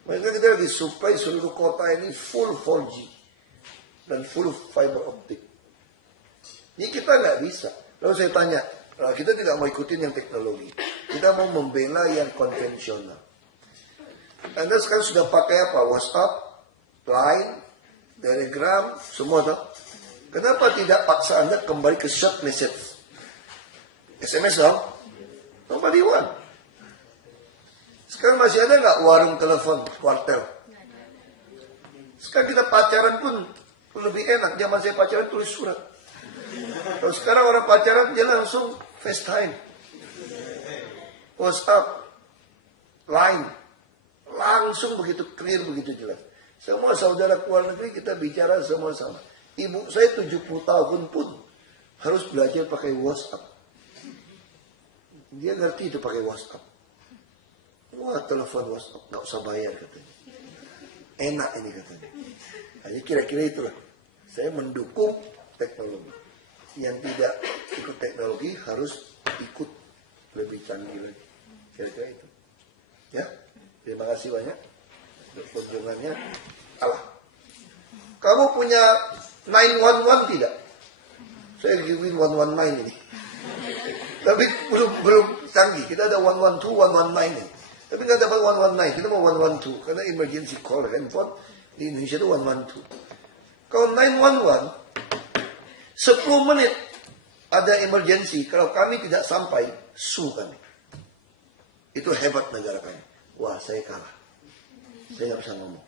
Maka kita lagi supply seluruh kota ini full 4G. Dan full fiber optic. Ini kita nggak bisa. Lalu saya tanya, kita tidak mau ikutin yang teknologi. Kita mau membela yang konvensional. Anda sekarang sudah pakai apa? WhatsApp, Line, Telegram, semua tak? Kenapa tidak paksa Anda kembali ke short message? SMS dong? Nobody want. Sekarang masih ada nggak warung telepon kuartel? Sekarang kita pacaran pun lebih enak. Zaman saya pacaran tulis surat. Kalau sekarang orang pacaran dia langsung FaceTime, WhatsApp, Line, langsung begitu clear, begitu jelas. Semua saudara keluar negeri kita bicara semua sama. Ibu saya 70 tahun pun harus belajar pakai WhatsApp. Dia ngerti itu pakai WhatsApp. Wah, telepon WhatsApp nggak usah bayar katanya. Enak ini katanya. Hanya kira-kira itulah. Saya mendukung teknologi. Yang tidak ikut teknologi harus ikut lebih canggih lagi. Kira-kira itu. Ya, terima kasih banyak untuk kunjungannya. Allah. Kamu punya 911 tidak? Saya giving 119 ini. Tapi belum canggih. Kita ada 112, 119 ini. Tapi nggak dapat 119. Kita mau 112 karena emergency call handphone di Indonesia itu 112. Kalau 911 10 menit ada emergency. Kalau kami tidak sampai, sue kami. Itu hebat negara kami. Wah, saya kalah. Saya nggak bisa ngomong.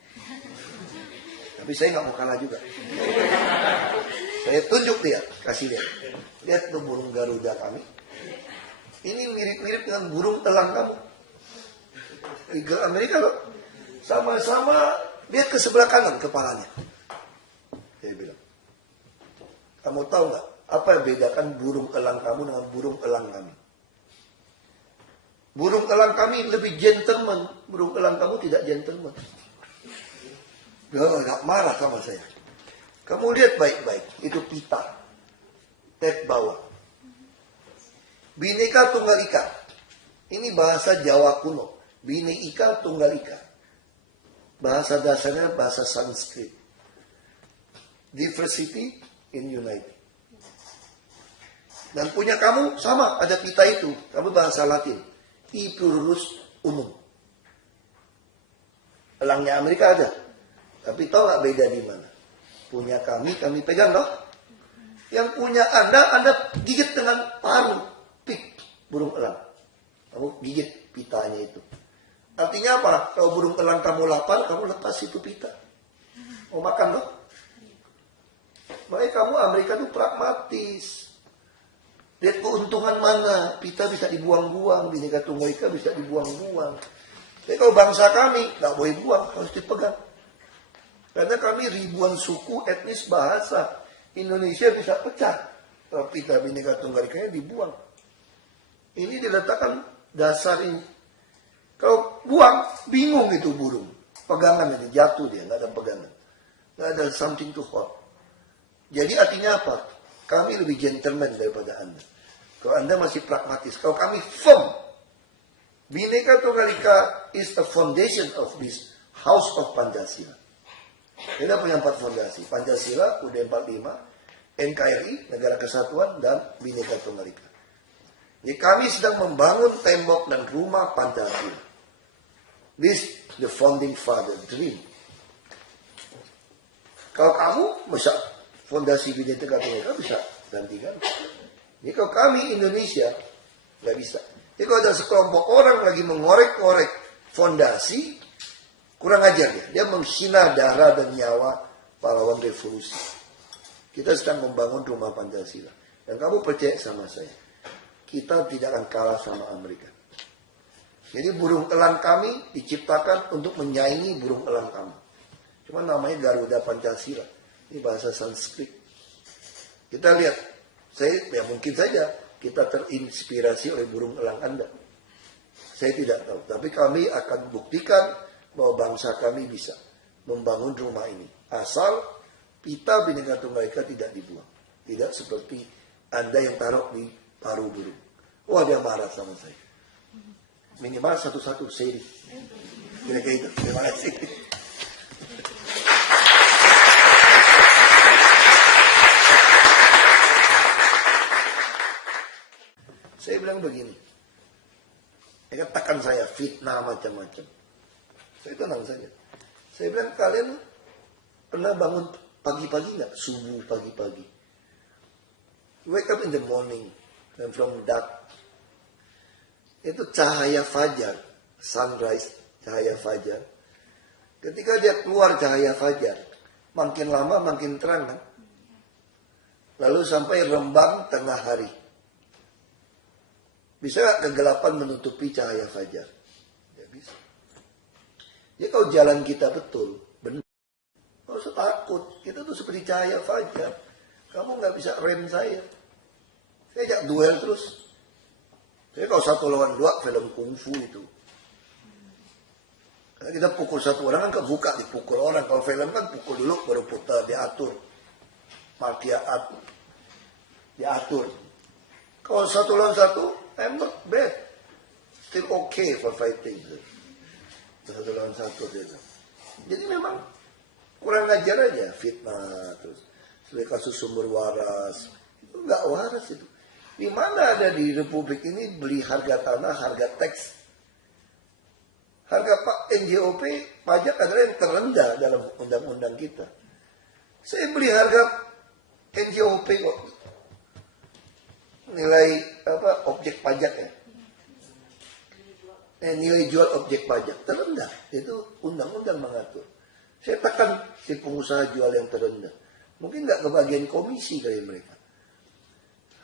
Tapi saya nggak mau kalah juga. Saya tunjuk dia, kasih lihat. Lihat tuh burung Garuda kami. Ini mirip-mirip dengan burung elang kamu. Eagle Amerika loh. Sama-sama, lihat ke sebelah kanan kepalanya. Saya bilang, kamu tahu nggak apa yang bedakan burung elang kamu dengan burung elang kami? Burung elang kami lebih gentleman, burung elang kamu tidak gentleman. Dia nggak marah sama saya. Kamu lihat baik-baik, itu pita, tek bawah. Bhinneka Tunggal Ika, ini bahasa Jawa kuno. Bhinneka Tunggal Ika, bahasa dasarnya bahasa Sanskrit. Diversity in unity. Dan punya kamu sama, ada pita itu. Kamu bahasa Latin. I pluribus unum. Elangnya Amerika ada. Tapi tahu nggak beda di mana? Punya kami pegang loh. Yang punya Anda gigit dengan paru. Pik, burung elang. Kamu gigit pitanya itu. Artinya apa? Kalau burung elang kamu lapar, kamu lepas itu pita. Mau makan loh. Makanya kamu Amerika itu pragmatis. Lihat keuntungan mana. Pita bisa dibuang-buang. Bhinneka Tunggal Ika bisa dibuang-buang. Tapi kalau bangsa kami, nggak boleh buang. Harus dipegang. Karena kami ribuan suku, etnis, bahasa. Indonesia bisa pecah. Kalau pita Bhinneka Tunggal Ika dibuang. Ini diletakkan dasar ini. Kalau buang, bingung itu burung. Pegangan ini, jatuh dia. Nggak ada pegangan. Nggak ada something to hold. Jadi artinya apa? Kami lebih gentleman daripada Anda. Kalau Anda masih pragmatis. Kalau kami firm. Bhinneka Tunggal Ika is the foundation of this house of Pancasila. Kita punya 4 fondasi. Pancasila, UUD 45, NKRI, Negara Kesatuan, dan Bhinneka Tunggal Ika. Jadi kami sedang membangun tembok dan rumah Pancasila. This the founding father dream. Kalau kamu bisa fondasi Bhinneka Tunggal Ika bisa gantikan. Jadi kalau kami Indonesia nggak bisa. Jadi kalau ada sekelompok orang lagi mengorek-korek fondasi, kurang ajar dia. Dia menghina darah dan nyawa pahlawan revolusi. Kita sedang membangun rumah Pancasila. Dan kamu percaya sama saya, kita tidak akan kalah sama Amerika. Jadi burung elang kami diciptakan untuk menyaingi burung elang kamu. Cuma namanya Garuda Pancasila. Ini bahasa Sanskrit. Kita lihat, ya mungkin saja kita terinspirasi oleh burung elang Anda. Saya tidak tahu. Tapi kami akan buktikan bahwa bangsa kami bisa membangun rumah ini. Asal pita Bhinneka Tunggal Ika tidak dibuang. Tidak seperti Anda yang taruh di paru burung. Wah, dia marah sama saya. Minimal satu-satu seri. Kira-kira itu. Terima kasih. Saya bilang begini. Dia katakan saya fitnah macam-macam. Saya tenang saja. Saya bilang, kalian pernah bangun pagi-pagi nggak? Subuh pagi-pagi. Wake up in the morning. And from dark. Itu cahaya fajar. Sunrise, cahaya fajar. Ketika dia keluar cahaya fajar, makin lama makin terang kan? Lalu sampai rembang tengah hari. Bisa nggak kegelapan menutupi cahaya fajar? Ya bisa. Ya kalau jalan kita betul, benar. Nggak usah takut. Kita tuh seperti cahaya fajar. Kamu nggak bisa rem saya. Saya ajak duel terus. Saya kalau 1 lawan 2 film kungfu itu. Kita pukul satu orang kan kebuka dipukul orang. Kalau film kan pukul dulu baru putar, diatur. Markiat diatur. Kalau satu lawan satu, I'm not bad. Still okay for fighting. Satu lawan satu gitu. Jadi memang kurang ajar aja fitnah terus. Sebagai kasus sumber waras. Itu nggak waras itu. Di mana ada di Republik ini beli harga tanah, harga teks. Harga NJOP pajak adalah yang terendah dalam undang-undang kita. Saya beli harga NJOP kok. Nilai apa objek pajak ya. Nilai jual objek pajak terendah. Itu undang-undang mengatur. Saya tekan si pengusaha jual yang terendah. Mungkin nggak kebagian komisi kali mereka.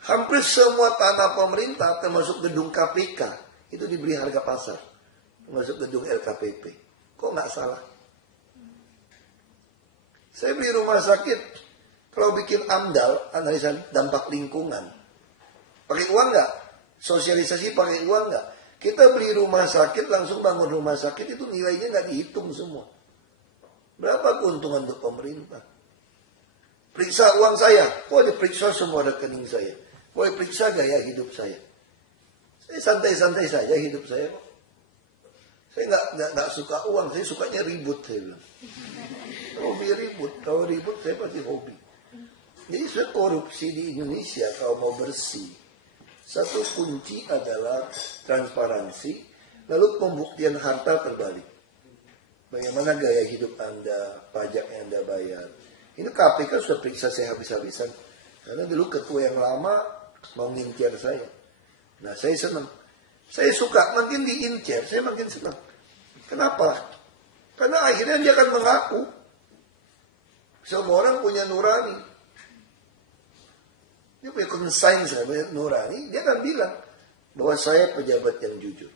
Hampir semua tanah pemerintah termasuk gedung KPK itu dibeli harga pasar. Termasuk gedung LKPP. Kok nggak salah? Saya beli rumah sakit. Kalau bikin AMDAL, analisa dampak lingkungan. Pakai uang nggak? Sosialisasi pakai uang nggak? Kita beli rumah sakit, langsung bangun rumah sakit, itu nilainya nggak dihitung semua. Berapa keuntungan untuk pemerintah? Periksa uang saya. Kok diperiksa semua rekening saya? Kok diperiksa gaya hidup saya? Saya santai-santai saja hidup saya. Saya nggak suka uang, saya sukanya ribut, saya bilang. Hobi ribut, kalau ribut saya pasti hobi. Jadi korupsi di Indonesia kalau mau bersih, satu kunci adalah transparansi, lalu pembuktian harta terbalik. Bagaimana gaya hidup Anda, pajak yang Anda bayar. Ini KPK sudah periksa saya habis-habisan. Karena dulu ketua yang lama mau ngincar saya. Nah saya senang. Saya suka, makin diincar, saya makin senang. Kenapa? Karena akhirnya dia akan mengaku. Semua orang punya nurani. Dia punya konsain sebagai nurani, dia akan bilang bahwa saya pejabat yang jujur.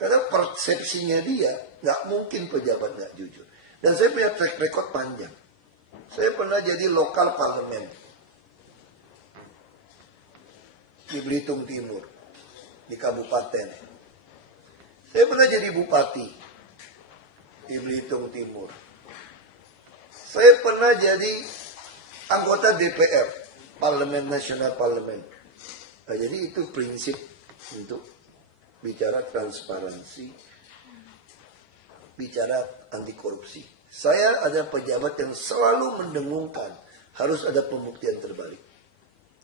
Karena persepsinya dia, nggak mungkin pejabat nggak jujur. Dan saya punya track record panjang. Saya pernah jadi lokal parlemen di Belitung Timur, di kabupaten. Saya pernah jadi bupati di Belitung Timur. Saya pernah jadi anggota DPR, Parlemen Nasional Parlemen. Nah, jadi itu prinsip untuk bicara transparansi, bicara anti korupsi. Saya ada pejabat yang selalu mendengungkan harus ada pembuktian terbalik.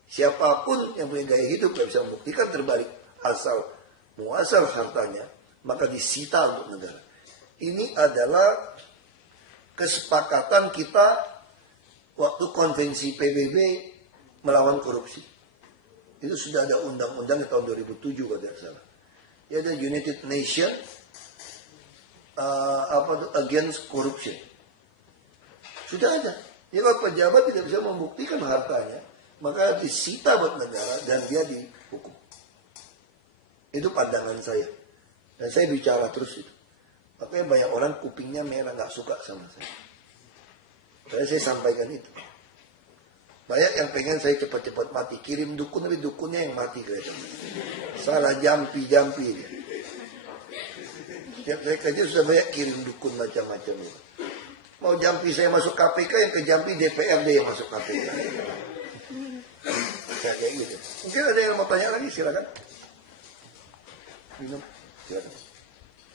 Siapapun yang punya gaya hidup yang bisa membuktikan terbalik asal muasal hartanya, maka disita untuk negara. Ini adalah kesepakatan kita waktu konvensi PBB melawan korupsi. Itu sudah ada undang-undang di tahun 2007 kalau tidak salah. Ya ada United Nation against corruption. Sudah ada. Ya kalau pejabat tidak bisa membuktikan hartanya, maka disita buat negara dan dia dihukum. Itu pandangan saya. Dan saya bicara terus itu. Makanya banyak orang kupingnya merah, nggak suka sama saya. Saya sampaikan itu. Banyak yang pengen saya cepat-cepat mati. Kirim dukun, tapi dukunnya yang mati kelihatannya. Salah jampi-jampi. Tiap saya kerja sudah banyak kirim dukun macam-macam. Mau jampi saya masuk KPK, yang ke jampi DPRD yang masuk KPK. Kayak gitu. Mungkin ada yang mau tanya lagi, silakan. Minum, silakan.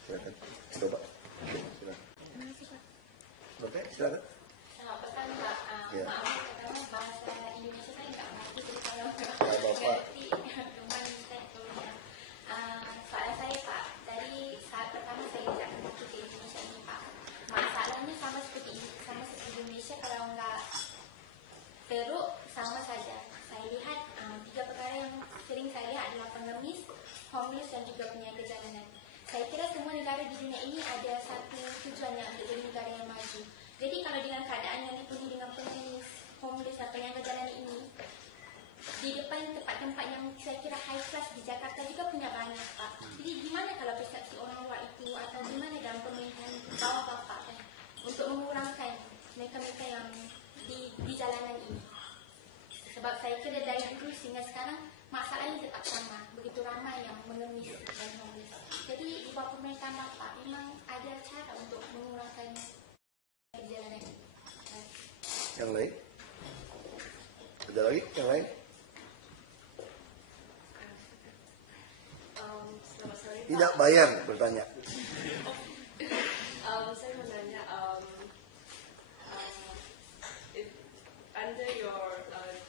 Silakan. Coba. Silakan. Oke, silakan. Pesan Pak, Ya. maaf karena bahasa Indonesia saya nggak ngerti, jadi kalau Nggak apa-apa. ngerti cuma minta tolongnya. Soalnya saya Pak, dari saat pertama saya tidak masuk ke Indonesia ini Pak, masalahnya sama seperti Indonesia, kalau nggak teruk sama saja. Saya lihat 3 perkara yang sering saya lihat adalah pengemis, homeless dan juga penyakit jalanan. Saya kira semua negara di dunia ini ada satu tujuannya untuk jadi negara yang maju. Jadi kalau dengan keadaan yang dipenuhi dengan pengemis, homeless dan penyakit jalanan ini, di depan tempat-tempat yang saya kira high class di Jakarta juga punya banyak Pak. Jadi gimana kalau persepsi orang luar itu, atau gimana dalam pemerintahan bawah Bapak untuk mengurangkan mereka-mereka yang di jalanan ini? Sebab saya kira dari dulu sehingga sekarang masalahnya tetap sama, begitu ramai yang mengemis dan homeless. Jadi di bawah pemerintahan Bapak memang ada cara untuk mengurangkan perjalanan. Yang lain? Ada lagi? Yang lain? Selamat sore, Pak. Tidak bayar bertanya. Saya mau nanya, if under your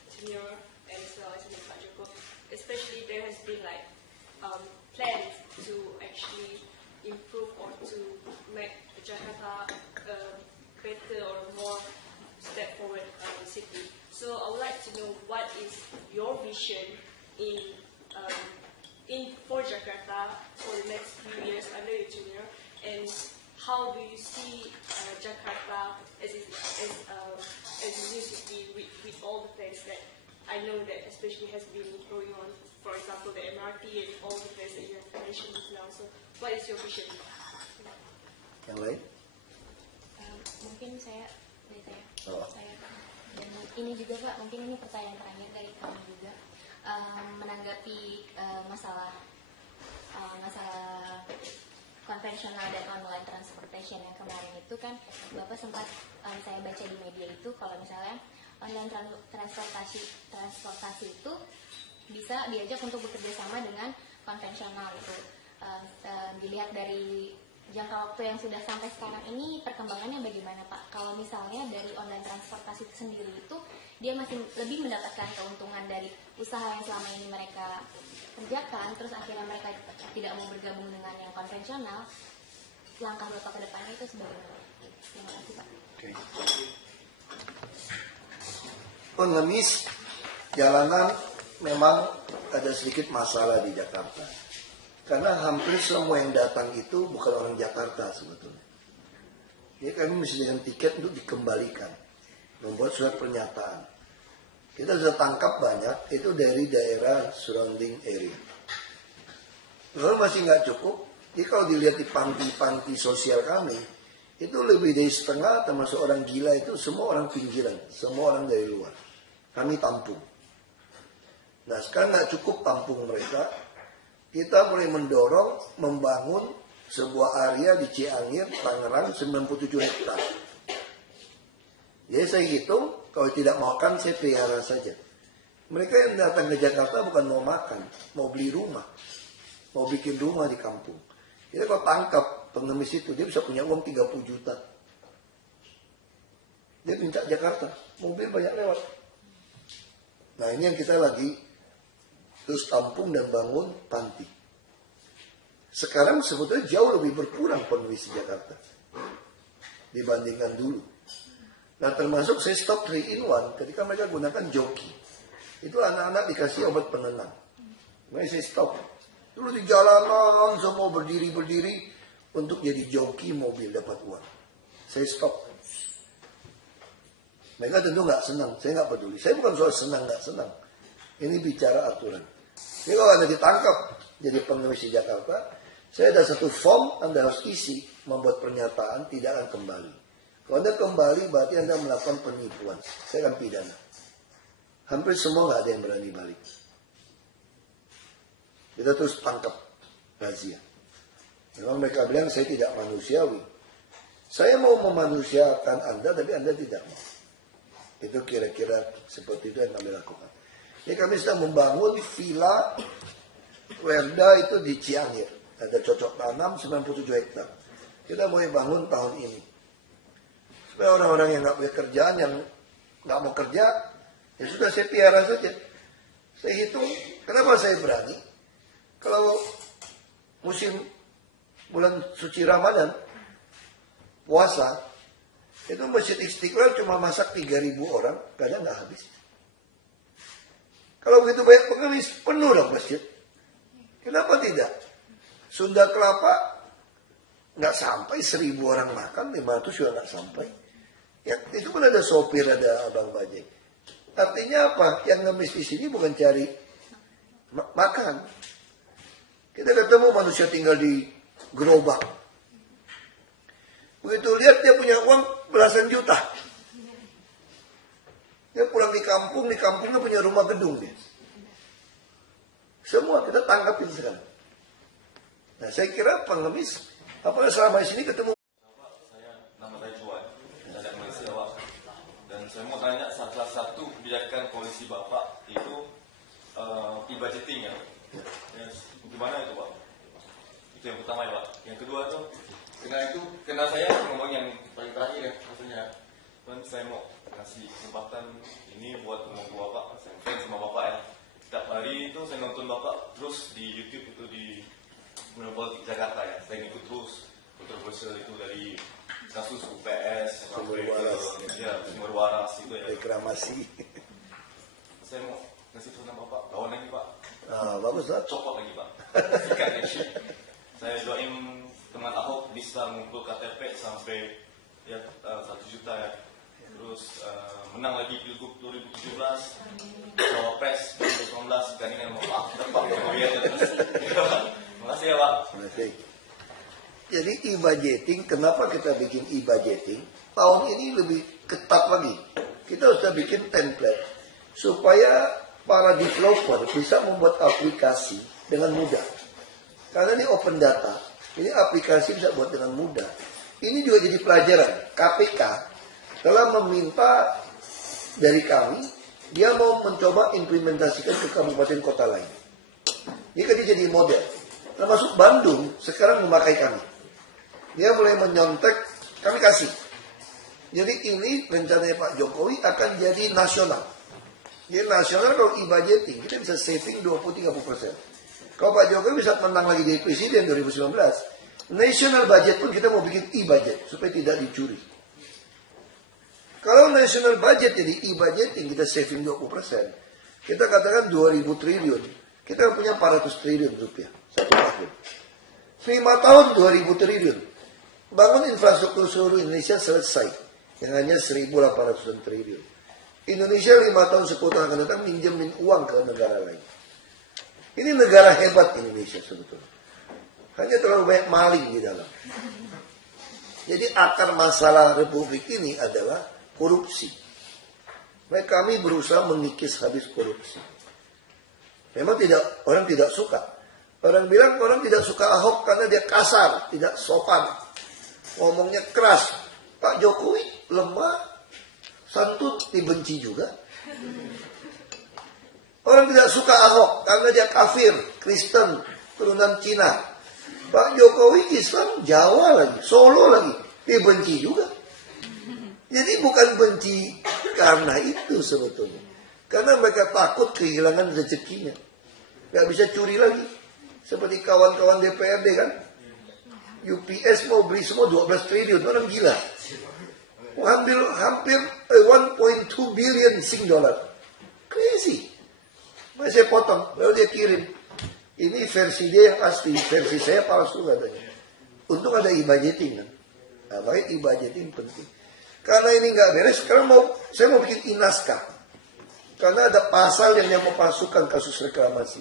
tenure and as well as in Pak Joko, especially there has been like plans to actually improve or to make Jakarta a better or more step forward city. So I would like to know what is your vision for Jakarta for the next few years under your tenure, and how do you see Jakarta as a new city with all the things that I know that especially has been going on, for example the MRT and all the things that you have mentioned just now. So what is your vision? Yang lain? Mungkin saya dari saya. Oh. Dan ini juga Pak, mungkin ini pertanyaan terakhir dari kami juga menanggapi masalah konvensional dan online transportation yang kemarin itu kan Bapak sempat saya baca di media itu kalau misalnya online transportasi itu bisa diajak untuk bekerja sama dengan konvensional itu. Dilihat dari jangka waktu yang sudah sampai sekarang ini perkembangannya bagaimana Pak? Kalau misalnya dari online transportasi itu sendiri itu dia masih lebih mendapatkan keuntungan dari usaha yang selama ini mereka kerjakan, terus akhirnya mereka tidak mau bergabung dengan yang konvensional, langkah Bapak ke depannya itu sebagaimana? Terima kasih Pak. Pengemis jalanan memang ada sedikit masalah di Jakarta. Karena hampir semua yang datang itu bukan orang Jakarta sebetulnya. Jadi kami mesti dengan tiket untuk dikembalikan. Membuat surat pernyataan. Kita sudah tangkap banyak, itu dari daerah surrounding area. Lalu masih nggak cukup. Jadi kalau dilihat di panti-panti sosial kami, itu lebih dari setengah termasuk orang gila itu semua orang pinggiran. Semua orang dari luar. Kami tampung. Nah sekarang nggak cukup tampung mereka. Kita mulai mendorong membangun sebuah area di Cianjur, Tangerang 97 hektar. Jadi saya hitung, kalau tidak makan saya pelihara saja. Mereka yang datang ke Jakarta bukan mau makan, mau beli rumah, mau bikin rumah di kampung. Jadi kalau tangkap pengemis itu, dia bisa punya uang 30 juta. Dia minta Jakarta, mobil banyak lewat. Nah ini yang kita lagi terus tampung dan bangun panti. Sekarang sebetulnya jauh lebih berkurang pengemis di Jakarta dibandingkan dulu. Nah termasuk saya stop 3 in 1 ketika mereka gunakan joki. Itu anak-anak dikasih obat penenang. Makanya saya stop. Dulu di jalanan semua berdiri-berdiri untuk jadi joki mobil dapat uang. Saya stop. Mereka tentu nggak senang. Saya nggak peduli. Saya bukan soal senang nggak senang. Ini bicara aturan. Jadi kalau Anda ditangkap jadi pengemis di Jakarta, saya ada satu form Anda harus isi, membuat pernyataan tidak akan kembali. Kalau Anda kembali berarti Anda melakukan penipuan. Saya akan pidana. Hampir semua nggak ada yang berani balik. Kita terus tangkap razia. Memang mereka bilang saya tidak manusiawi. Saya mau memanusiakan Anda tapi Anda tidak mau. Itu kira-kira seperti itu yang kami lakukan. Ini kami sedang membangun villa Werda itu di Cianjur. Ada cocok tanam 97 hektar. Kita mau bangun tahun ini. Supaya orang-orang yang nggak punya kerjaan, yang nggak mau kerja, ya sudah saya piara saja. Saya hitung, kenapa saya berani? Kalau musim bulan suci Ramadan, puasa, itu Masjid Istiqlal cuma masak 3.000 orang, kadang nggak habis. Kalau begitu banyak pengemis, penuh dong masjid. Kenapa tidak? Sunda Kelapa nggak sampai 1.000 orang makan, 500 juga nggak sampai. Ya, itu pun ada sopir, ada abang bajai. Artinya apa? Yang ngemis di sini bukan cari makan. Kita ketemu manusia tinggal di gerobak. Begitu lihat dia punya uang belasan juta. Dia pulang di kampungnya punya rumah gedung dia. Semua kita tangkapin sekarang. Nah saya kira pengemis Apakah selama di sini ketemu? Saya nama saya Juan dari Malaysia Pak. Dan saya mau tanya salah satu kebijakan koalisi Bapak itu e-budgeting ya. Gimana itu Pak? Itu yang pertama ya Pak. Yang kedua tuh kena saya ngomong yang paling terakhir ya maksudnya. Dan saya mau kasih kesempatan ini buat ngomong ke Bapak. Saya fans sama Bapak ya. Setiap hari itu saya nonton Bapak terus di YouTube itu di Politik Jakarta ya. Saya ngikut terus kontroversial itu dari kasus UPS sampai ke Sumber Waras itu ya. Reklamasi. Saya mau kasih pesan Bapak, lawan lagi Pak. Bagus lah. Copot lagi Pak. Sikat lagi. Saya doain teman Ahok bisa ngumpul KTP sampai ya 1 juta ya. Terus menang lagi Pilgub 2017, Cawapres 2019, gandingan sama Pak. Terima kasih ya Pak. Oke. Jadi e-budgeting, kenapa kita bikin e-budgeting? Tahun ini lebih ketat lagi. Kita sudah bikin template supaya para developer bisa membuat aplikasi dengan mudah. Karena ini open data, ini aplikasi bisa buat dengan mudah. Ini juga jadi pelajaran. KPK telah meminta dari kami, dia mau mencoba implementasikan ke kabupaten kota lain. Ini kan jadi model. Termasuk Bandung sekarang memakai kami. Dia mulai menyontek, kami kasih. Jadi ini rencananya Pak Jokowi akan jadi nasional. Jadi nasional kalau e-budgeting, kita bisa saving 20-30%. Kalau Pak Jokowi bisa menang lagi jadi presiden 2019, national budget pun kita mau bikin e-budget supaya tidak dicuri. Kalau national budget jadi e-budgeting, kita saving 20%. Kita katakan 2.000 triliun. Kita punya 400 triliun rupiah. 1 tahun. 5 tahun 2.000 triliun. Bangun infrastruktur seluruh Indonesia selesai. Yang hanya 1.800 triliun. Indonesia 5 tahun 10 tahun akan datang minjemin uang ke negara lain. Ini negara hebat Indonesia sebetulnya. Hanya terlalu banyak maling di dalam. Jadi akar masalah Republik ini adalah korupsi. Mereka kami berusaha mengikis habis korupsi. Memang orang tidak suka. Orang bilang orang tidak suka Ahok karena dia kasar, tidak sopan. Ngomongnya keras. Pak Jokowi lemah, santun, dibenci juga. Orang tidak suka Ahok karena dia kafir, Kristen, turunan Cina. Pak Jokowi Islam, Jawa lagi, Solo lagi, dibenci juga. Jadi bukan benci karena itu sebetulnya. Karena mereka takut kehilangan rezekinya. Gak bisa curi lagi. Seperti kawan-kawan DPRD kan. UPS mau beli semua 12 triliun. Orang gila. Hampir 1.2 billion Sing dollar. Crazy. Masih saya potong. Lalu dia kirim. Ini versi dia yang asli. Versi saya palsu katanya. Untung ada e-budgeting kan. Nah, baik e-budgeting penting. Karena ini nggak beres, sekarang saya mau bikin inaskah. Karena ada pasal yang memasukkan kasus reklamasi.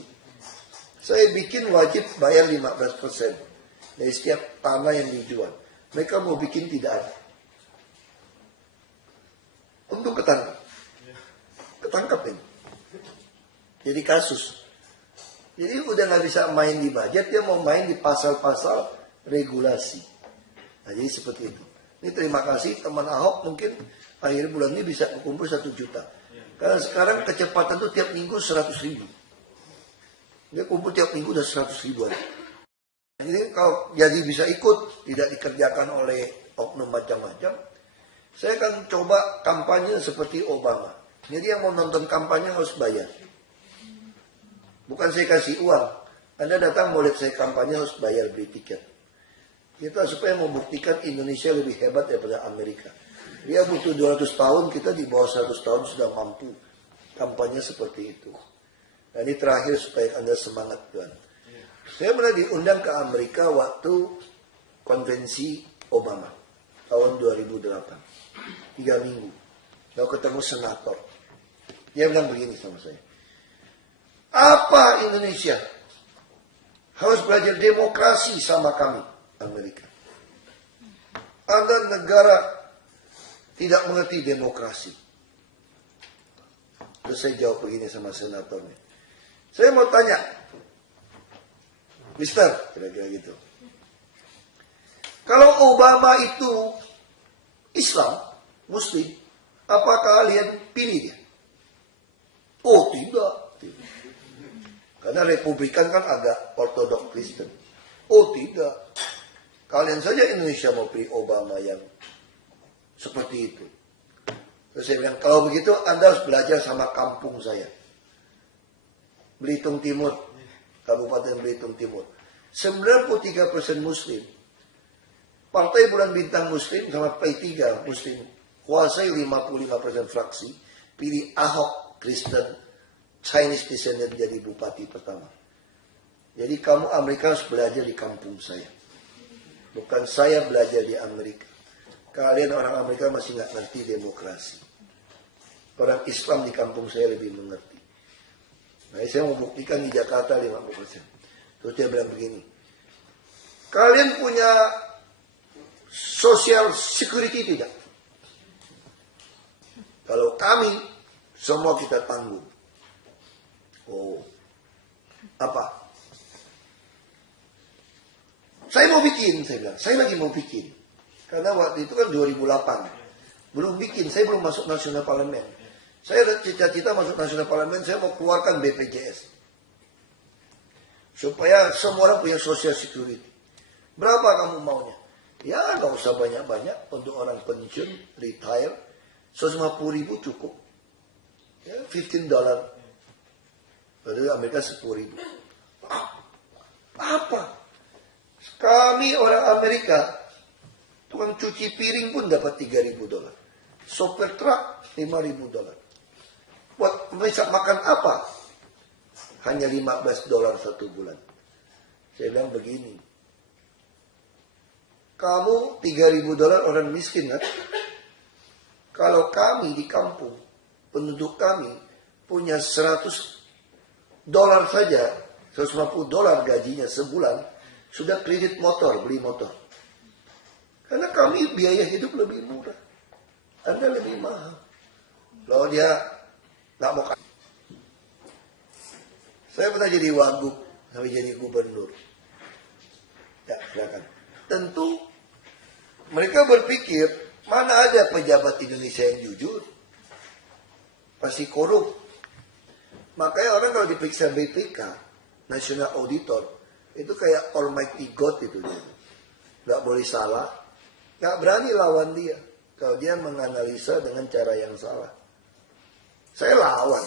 Saya bikin wajib bayar 15% dari setiap tanah yang dijual. Mereka mau bikin tidak ada. Untuk ketangkap. Ketangkap ini. Jadi kasus. Jadi udah nggak bisa main di budget, dia mau main di pasal-pasal regulasi. Nah, jadi seperti itu. Ini terima kasih teman Ahok mungkin akhir bulan ini bisa kumpul 1 juta. Karena sekarang kecepatan itu tiap minggu 100.000. Dia kumpul tiap minggu udah 100.000-an. Jadi kalau jadi bisa ikut, tidak dikerjakan oleh oknum macam-macam. Saya akan coba kampanye seperti Obama. Jadi yang mau nonton kampanye harus bayar. Bukan saya kasih uang. Anda datang mau lihat saya kampanye harus bayar beli tiket. Kita supaya membuktikan Indonesia lebih hebat daripada Amerika. Dia butuh 200 tahun, kita di bawah 100 tahun sudah mampu. Kampanye seperti itu. Nah ini terakhir supaya Anda semangat Tuhan. Saya pernah diundang ke Amerika waktu konvensi Obama. Tahun 2008. 3 minggu. Lalu ketemu senator. Dia bilang begini sama saya. Apa Indonesia? Harus belajar demokrasi sama kami. Amerika. Anda negara tidak mengerti demokrasi. Terus saya jawab begini sama senatornya. Saya mau tanya, Mister, kira-kira gitu. Kalau Obama itu Islam, Muslim, apa kalian pilih dia? Oh tidak. Karena Republikan kan agak ortodok Kristen. Oh tidak. Kalian saja Indonesia mau pilih Obama yang seperti itu. Terus saya bilang, kalau begitu Anda harus belajar sama kampung saya. Belitung Timur, Kabupaten Belitung Timur. 93% Muslim. Partai Bulan Bintang Muslim sama P3 Muslim. Kuasai 55% fraksi. Pilih Ahok Kristen, Chinese descendant jadi bupati pertama. Jadi kamu Amerika harus belajar di kampung saya. Bukan saya belajar di Amerika. Kalian orang Amerika masih nggak ngerti demokrasi. Orang Islam di kampung saya lebih mengerti. Nah, saya mau buktikan di Jakarta 50%. Terus dia bilang begini. Kalian punya social security tidak? Kalau kami, semua kita tanggung. Oh, apa? Saya mau bikin, saya bilang. Saya lagi mau bikin. Karena waktu itu kan 2008. Belum bikin, saya belum masuk nasional parlemen. Saya ada cita-cita masuk nasional parlemen, saya mau keluarkan BPJS. Supaya semua orang punya social security. Berapa kamu maunya? Ya nggak usah banyak-banyak untuk orang pensiun, retire. 150.000 cukup. Ya, $15. Padahal Amerika 10.000. Apa? Kami orang Amerika, tukang cuci piring pun dapat $3.000. Sopir truk $5.000. Buat bisa makan apa? Hanya $15 satu bulan. Saya bilang begini. Kamu $3.000 orang miskin kan? Kalau kami di kampung, penduduk kami punya $100 saja, $150 gajinya sebulan, sudah kredit motor, beli motor. Karena kami biaya hidup lebih murah. Anda lebih mahal. Kalau dia nggak mau. Saya pernah jadi wagub, sampai jadi gubernur. Ya, silakan. Tentu mereka berpikir, mana ada pejabat Indonesia yang jujur? Pasti korup. Makanya orang kalau diperiksa BPK, National Auditor, itu kayak Almighty God itu dia. Nggak boleh salah, nggak berani lawan dia. Kalau dia menganalisa dengan cara yang salah. Saya lawan.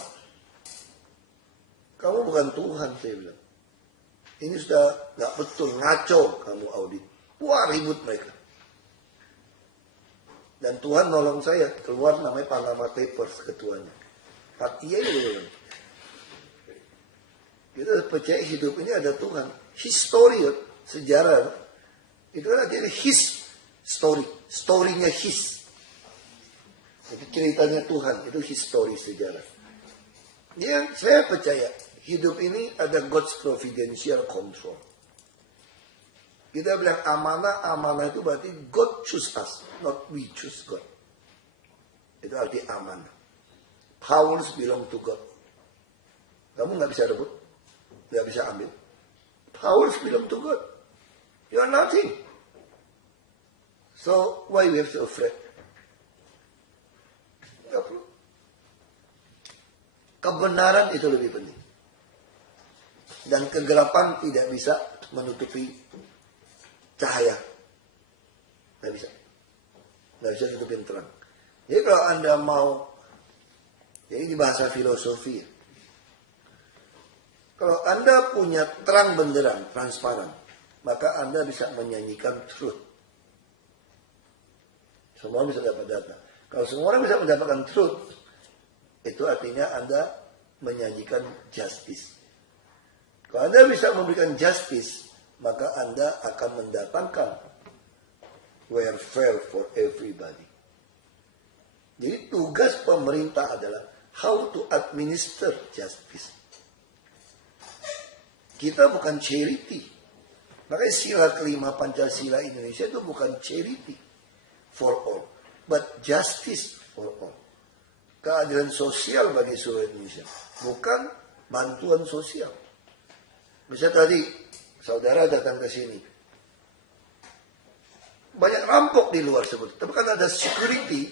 Kamu bukan Tuhan, saya bilang. Ini sudah nggak betul, ngaco kamu audit. Wah, ribut mereka. Dan Tuhan nolong saya, keluar namanya Panama Papers ketuanya. Hati aja. Kita percaya hidup ini ada Tuhan. History, sejarah. Itu kan jadi his story. Story-nya his. Itu ceritanya Tuhan. Itu history sejarah. Ya, saya percaya. Hidup ini ada God's providential control. Kita bilang amanah itu berarti God choose us. Not we choose God. Itu arti amanah. Powers belong to God. Kamu nggak bisa rebut. Nggak bisa ambil. Powers belong to God. You are nothing. So, why we have to afraid? Nggak perlu. Kebenaran itu lebih penting. Dan kegelapan tidak bisa menutupi cahaya. Nggak bisa. Nggak bisa tutupin terang. Jadi kalau Anda mau, jadi di bahasa filosofi, kalau Anda punya terang benderang, transparan, maka Anda bisa menyanyikan truth. Semua bisa dapat data. Kalau semua orang bisa mendapatkan truth, itu artinya Anda menyanyikan justice. Kalau Anda bisa memberikan justice, maka Anda akan mendatangkan welfare for everybody. Jadi tugas pemerintah adalah how to administer justice. Kita bukan charity. Makanya sila kelima Pancasila Indonesia itu bukan charity for all, but justice for all. Keadilan sosial bagi seluruh Indonesia, bukan bantuan sosial. Misalnya tadi saudara datang ke sini, Banyak rampok di luar sebetulnya. Tapi kan ada security,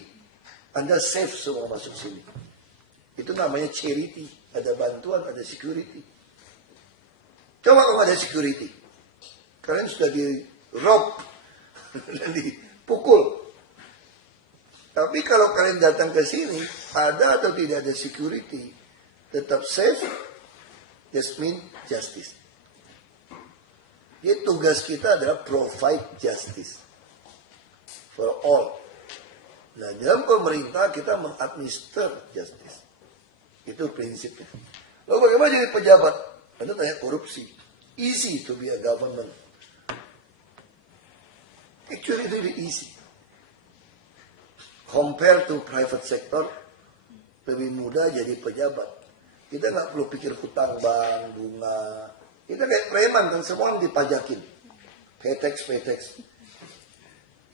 Anda safe semua masuk sini. Itu namanya charity. Ada bantuan, ada security. Coba kalau ada security. Kalian sudah di rob dan dipukul. Tapi kalau kalian datang ke sini, ada atau tidak ada security, tetap safe, that means justice. Jadi tugas kita adalah provide justice for all. Nah, dalam pemerintah kita mengadminister justice. Itu prinsipnya. Lalu bagaimana jadi pejabat? Anda tanya korupsi. Easy to be a government. Actually really easy. Compare to private sector, lebih mudah jadi pejabat. Kita nggak perlu pikir hutang bank, bunga. Kita kayak preman kan, semua dipajakin. Pay tax.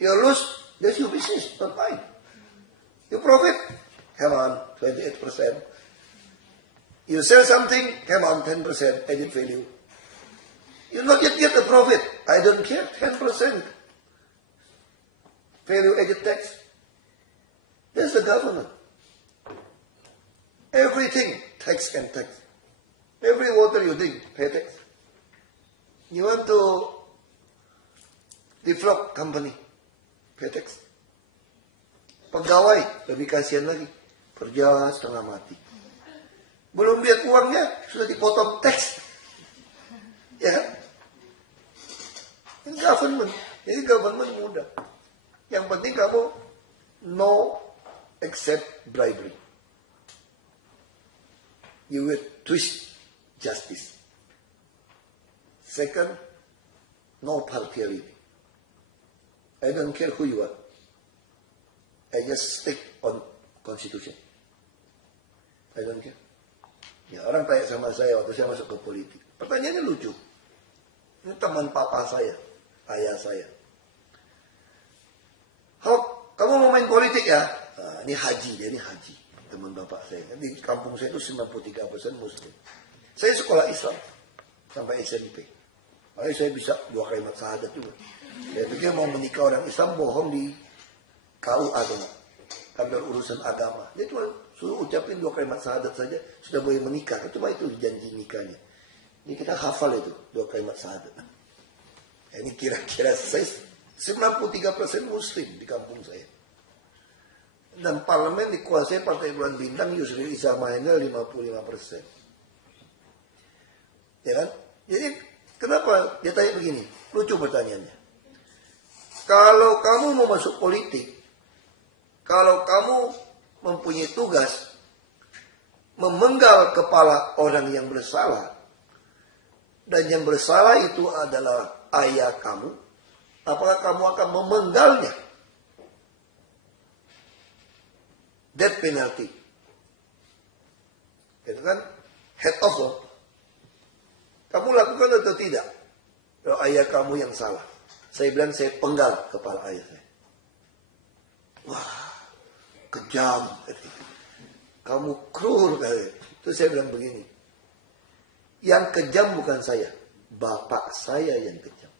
You lose, that's your business, not mine. You profit, come on, 28%. You sell something, come on, 10% added value. You not yet get the profit. I don't care, 10% value added tax. That's the government. Everything, tax and tax. Every water you drink, pay tax. You want to defraud company, pay tax. Pegawai, lebih kasihan lagi. Kerja setengah mati. Belum lihat uangnya, sudah dipotong tax. Ya kan? Ini government. Jadi government mudah. Yang penting kamu no accept bribery. You will twist justice. Second, no partiality. I don't care who you are. I just stick on constitution. I don't care. Ya, orang tanya sama saya waktu saya masuk ke politik. Pertanyaannya lucu. Ini teman papa saya, ayah saya. Hok, kamu mau main politik ya? Nah, ini haji, dia ini haji. Teman bapak saya. Di kampung saya itu 93% Muslim. Saya sekolah Islam sampai SMP. Makanya saya bisa 2 kalimat syahadat juga. Dia pikir mau menikah orang Islam bohong di KUA atau enggak. Kantor urusan agama. Dia cuma suruh ucapin 2 kalimat syahadat saja sudah boleh menikah. Cuma itu janji nikahnya. Ini kita hafal itu 2 kalimat syahadat. Nah, ini kira-kira saya 93% Muslim di kampung saya. Dan parlemen dikuasai Partai Bulan Bintang Yusril Iza Mahendra 55%. Ya kan? Jadi kenapa dia tanya begini? Lucu pertanyaannya. Kalau kamu mau masuk politik, kalau kamu mempunyai tugas memenggal kepala orang yang bersalah, dan yang bersalah itu adalah ayah kamu, apakah kamu akan memenggalnya? Death penalty. Itu kan head off loh. Kamu lakukan atau tidak? Kalau ayah kamu yang salah. Saya bilang saya penggal kepala ayah saya. Wah, kejam. Kamu cruel kali. Terus saya bilang begini. Yang kejam bukan saya. Bapak saya yang kejam.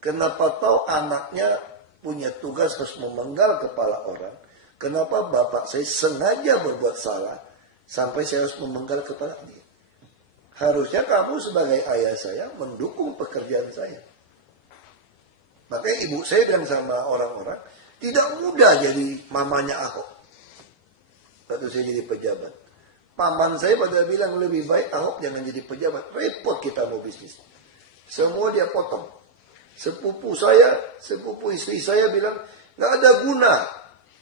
Kenapa tahu anaknya punya tugas harus memenggal kepala orang. Kenapa bapak saya sengaja berbuat salah. Sampai saya harus memenggal kepala dia. Harusnya kamu sebagai ayah saya mendukung pekerjaan saya. Makanya ibu saya bilang sama orang-orang. Tidak mudah jadi mamanya Ahok. Waktu saya jadi pejabat. Paman saya pada bilang lebih baik Ahok jangan jadi pejabat. Repot kita mau bisnis. Semua dia potong. Sepupu saya, sepupu istri saya bilang, gak ada guna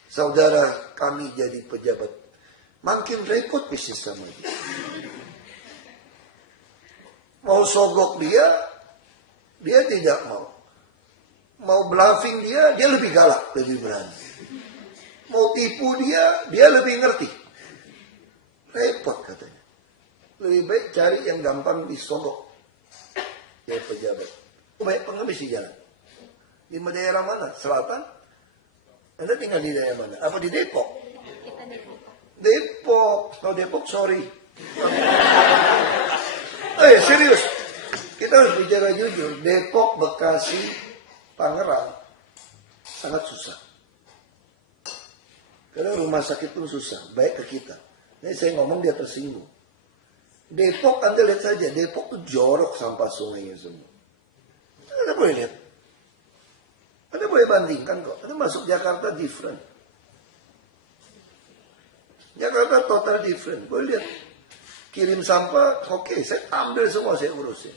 saudara kami jadi pejabat. Makin repot bisnis sama dia. Mau sogok dia tidak mau. Mau bluffing dia lebih galak, lebih berani. Mau tipu dia lebih ngerti. Repot katanya. Lebih baik cari yang gampang disogok. Jadi pejabat. Banyak pengemis di jalan. Di daerah mana? Selatan? Anda tinggal di daerah mana? Apa di Depok? Kita Depok. Depok. Kalau Depok, sorry. Serius. Kita harus bicara jujur. Depok, Bekasi, Tangerang sangat susah. Karena rumah sakit pun susah, baik ke kita. Ini saya ngomong dia tersinggung. Depok Anda lihat saja, Depok tuh jorok sampah sungainya semua. Anda boleh lihat. Anda boleh bandingkan kok. Anda masuk Jakarta different. Jakarta total different. Boleh lihat. Kirim sampah, oke, saya ambil semua, saya urusin.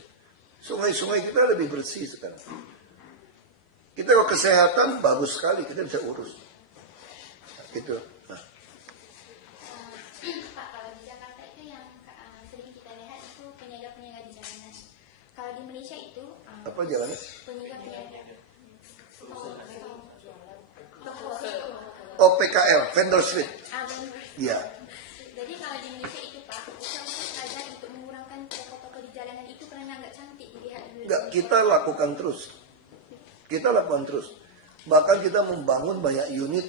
Sungai-sungai kita lebih bersih sekarang. Kita kalau kesehatan bagus sekali, kita bisa urus. Gitu. Nah. Pak, kalau di Jakarta itu yang sering kita lihat itu penjaga-penjaga di jalanan. Kalau di Malaysia itu Apa jalannya? penjaga-penjaga. Oh, PKL, vendor street. Iya. Jadi kalau di Malaysia itu Pak, kita mungkin belajar untuk mengurangkan toko-toko di jalanan itu karena nggak cantik dilihat. Enggak, kita lakukan terus. Kita lakukan terus. Bahkan kita membangun banyak unit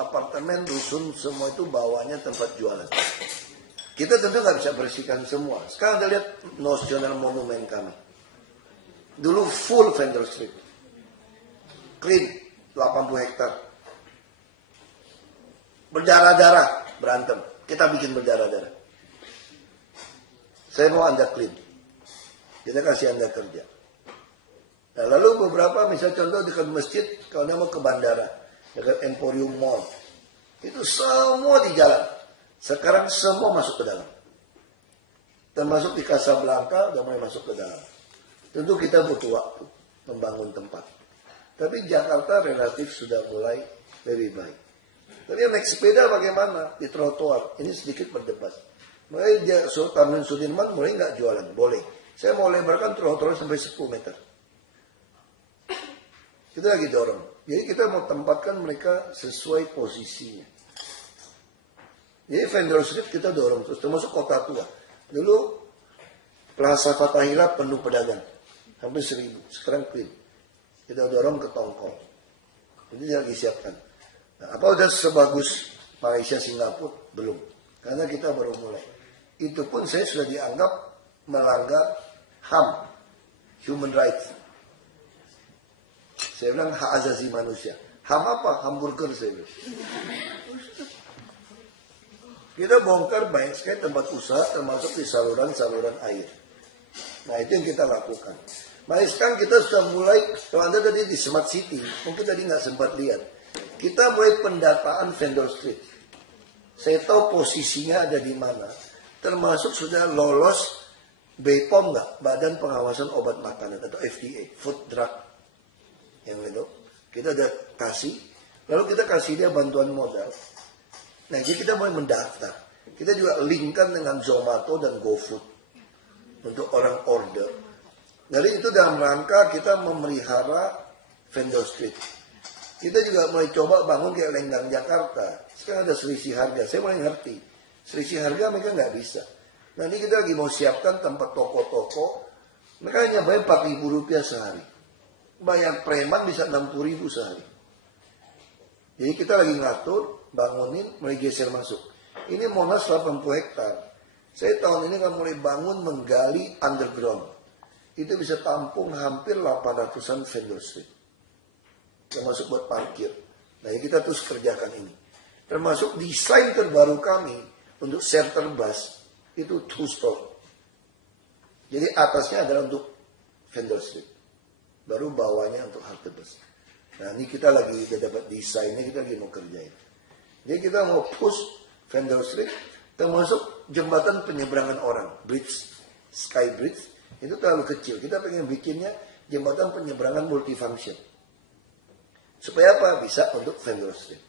apartemen, rusun, semua itu bawahnya tempat jualan. Kita tentu nggak bisa bersihkan semua. Sekarang Anda lihat National Monument kami. Dulu full vendor street. Clean, 80 hektar. Berdarah-darah, berantem. Kita bikin berdarah-darah. Saya mau Anda clean. Kita kasih Anda kerja. Nah, lalu beberapa, misalnya contoh dekat masjid, kalau Anda mau ke bandara, dekat Emporium Mall, itu semua di jalan. Sekarang semua masuk ke dalam. Termasuk di Casablanca, udah mulai masuk ke dalam. Tentu kita butuh waktu membangun tempat. Tapi Jakarta relatif sudah mulai lebih baik. Tapi yang naik sepeda bagaimana? Di trotoar. Ini sedikit berdebat. Makanya Taman Sudirman mulai nggak jualan. Boleh. Saya mau lebarkan trotoar sampai 10 meter. Kita lagi dorong. Jadi kita mau tempatkan mereka sesuai posisinya. Jadi vendor street kita dorong terus. Termasuk kota tua. Dulu Plaza Fathahillah penuh pedagang. Hampir 1000. Sekarang clean. Kita dorong ke Tongkol. Ini lagi siapkan. Nah, apa udah sebagus Malaysia, Singapura? Belum. Karena kita baru mulai. Itu pun saya sudah dianggap melanggar HAM. Human rights. Saya bilang hak asasi manusia. HAM apa? Hamburger saya bilang. Kita bongkar banyak sekali tempat usaha termasuk di saluran-saluran air. Nah itu yang kita lakukan. Nah sekarang kita sudah mulai, kalau Anda tadi di Smart City, mungkin tadi nggak sempat lihat. Kita mulai pendataan vendor street. Saya tahu posisinya ada di mana. Termasuk sudah lolos BPOM nggak? Badan Pengawasan Obat Makanan atau FDA, Food Drug. Yang itu kita udah kasih. Lalu kita kasih dia bantuan modal. Nah jadi kita mulai mendaftar. Kita juga linkkan dengan Zomato dan GoFood. Untuk orang order. Jadi itu dalam rangka kita memelihara vendor street. Kita juga mulai coba bangun kayak Lenggang Jakarta. Sekarang ada selisih harga. Saya mulai ngerti. Selisih harga mereka nggak bisa. Nah ini kita lagi mau siapkan tempat toko-toko. Mereka hanya bayar Rp4.000 sehari. Bayar preman bisa 60.000 sehari. Jadi kita lagi ngatur, bangunin, mulai geser masuk. Ini Monas 80 hektar. Saya tahun ini kan mulai bangun menggali underground. Itu bisa tampung hampir 800-an vendor street. Termasuk buat parkir. Nah kita terus kerjakan ini. Termasuk desain terbaru kami untuk shelter bus itu 2 stall. Jadi atasnya adalah untuk vendor street. Baru bawahnya untuk halte bus. Nah ini kita lagi dapat desainnya, kita lagi mau kerjain. Jadi kita mau push vendor street, termasuk jembatan penyeberangan orang, bridge, sky bridge, itu terlalu kecil. Kita pengen bikinnya jembatan penyeberangan multifunction. Supaya apa? Bisa untuk vendor street.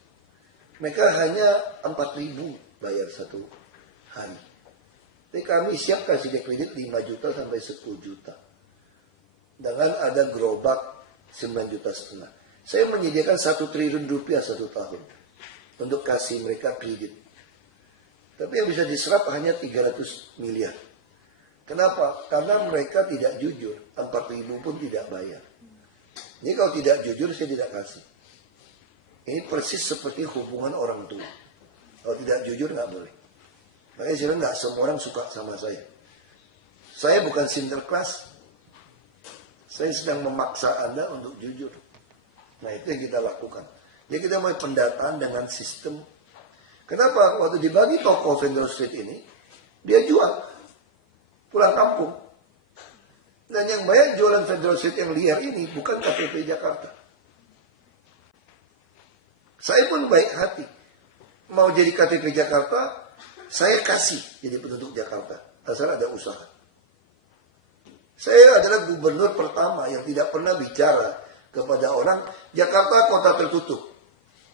Mereka hanya 4.000 bayar satu hari. Tapi kami siap kasih dia kredit 5 juta sampai 10 juta. Dengan ada gerobak 9,5 juta. Saya menyediakan 1 triliun rupiah 1 tahun. Untuk kasih mereka kredit. Tapi yang bisa diserap hanya 300 miliar. Kenapa? Karena mereka tidak jujur. 4.000 pun tidak bayar. Ini kalau tidak jujur saya tidak kasih. Ini persis seperti hubungan orang tua. Kalau tidak jujur nggak boleh. Makanya saya bilang nggak semua orang suka sama saya. Saya bukan sinterklas. Saya sedang memaksa Anda untuk jujur. Nah itu yang kita lakukan. Jadi kita mulai pendataan dengan sistem. Kenapa? Waktu dibagi toko Federal Street ini, dia jual pulang kampung. Dan yang bayar jualan Federal Street yang liar ini bukan KTP Jakarta. Saya pun baik hati. Mau jadi KTP Jakarta, saya kasih jadi penduduk Jakarta. Asal ada usaha. Saya adalah gubernur pertama yang tidak pernah bicara kepada orang, Jakarta kota tertutup.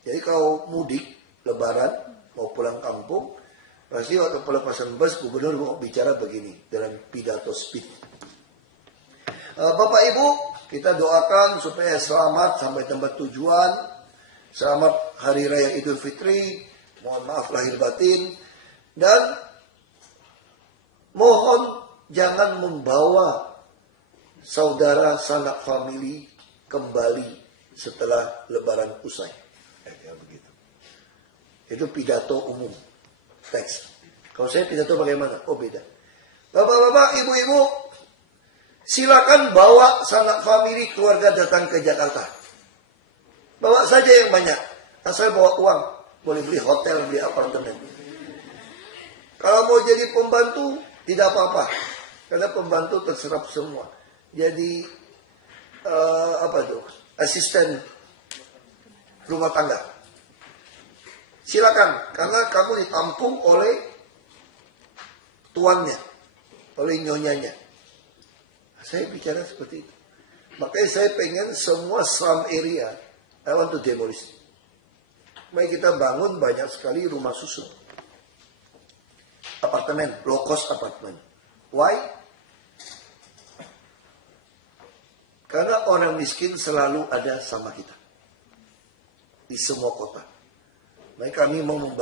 Jadi kalau mudik, lebaran, mau pulang kampung, pasti waktu pelepasan bus, gubernur mau bicara begini dalam pidato speech. Bapak Ibu, kita doakan supaya selamat sampai tempat tujuan. Selamat Hari Raya Idul Fitri. Mohon maaf lahir batin. Dan mohon jangan membawa saudara sanak famili kembali setelah lebaran usai. Begitu. Itu pidato umum. Teks. Kalau saya pidato bagaimana? Oh beda. Bapak-bapak, ibu-ibu, silakan bawa sanak famili keluarga datang ke Jakarta. Bawa saja yang banyak. Asal bawa uang. Boleh beli hotel, beli apartemen. Kalau mau jadi pembantu, tidak apa-apa. Karena pembantu terserap semua. Jadi, asisten rumah tangga. Silakan. Karena kamu ditampung oleh tuannya. Oleh nyonyanya. Saya bicara seperti itu. Makanya saya pengen semua slum area, I want to demolish. Mari kita bangun banyak sekali rumah susun. Apartemen, low cost apartemen. Why? Karena orang miskin selalu ada sama kita. Di semua kota. Maka kami mau membangun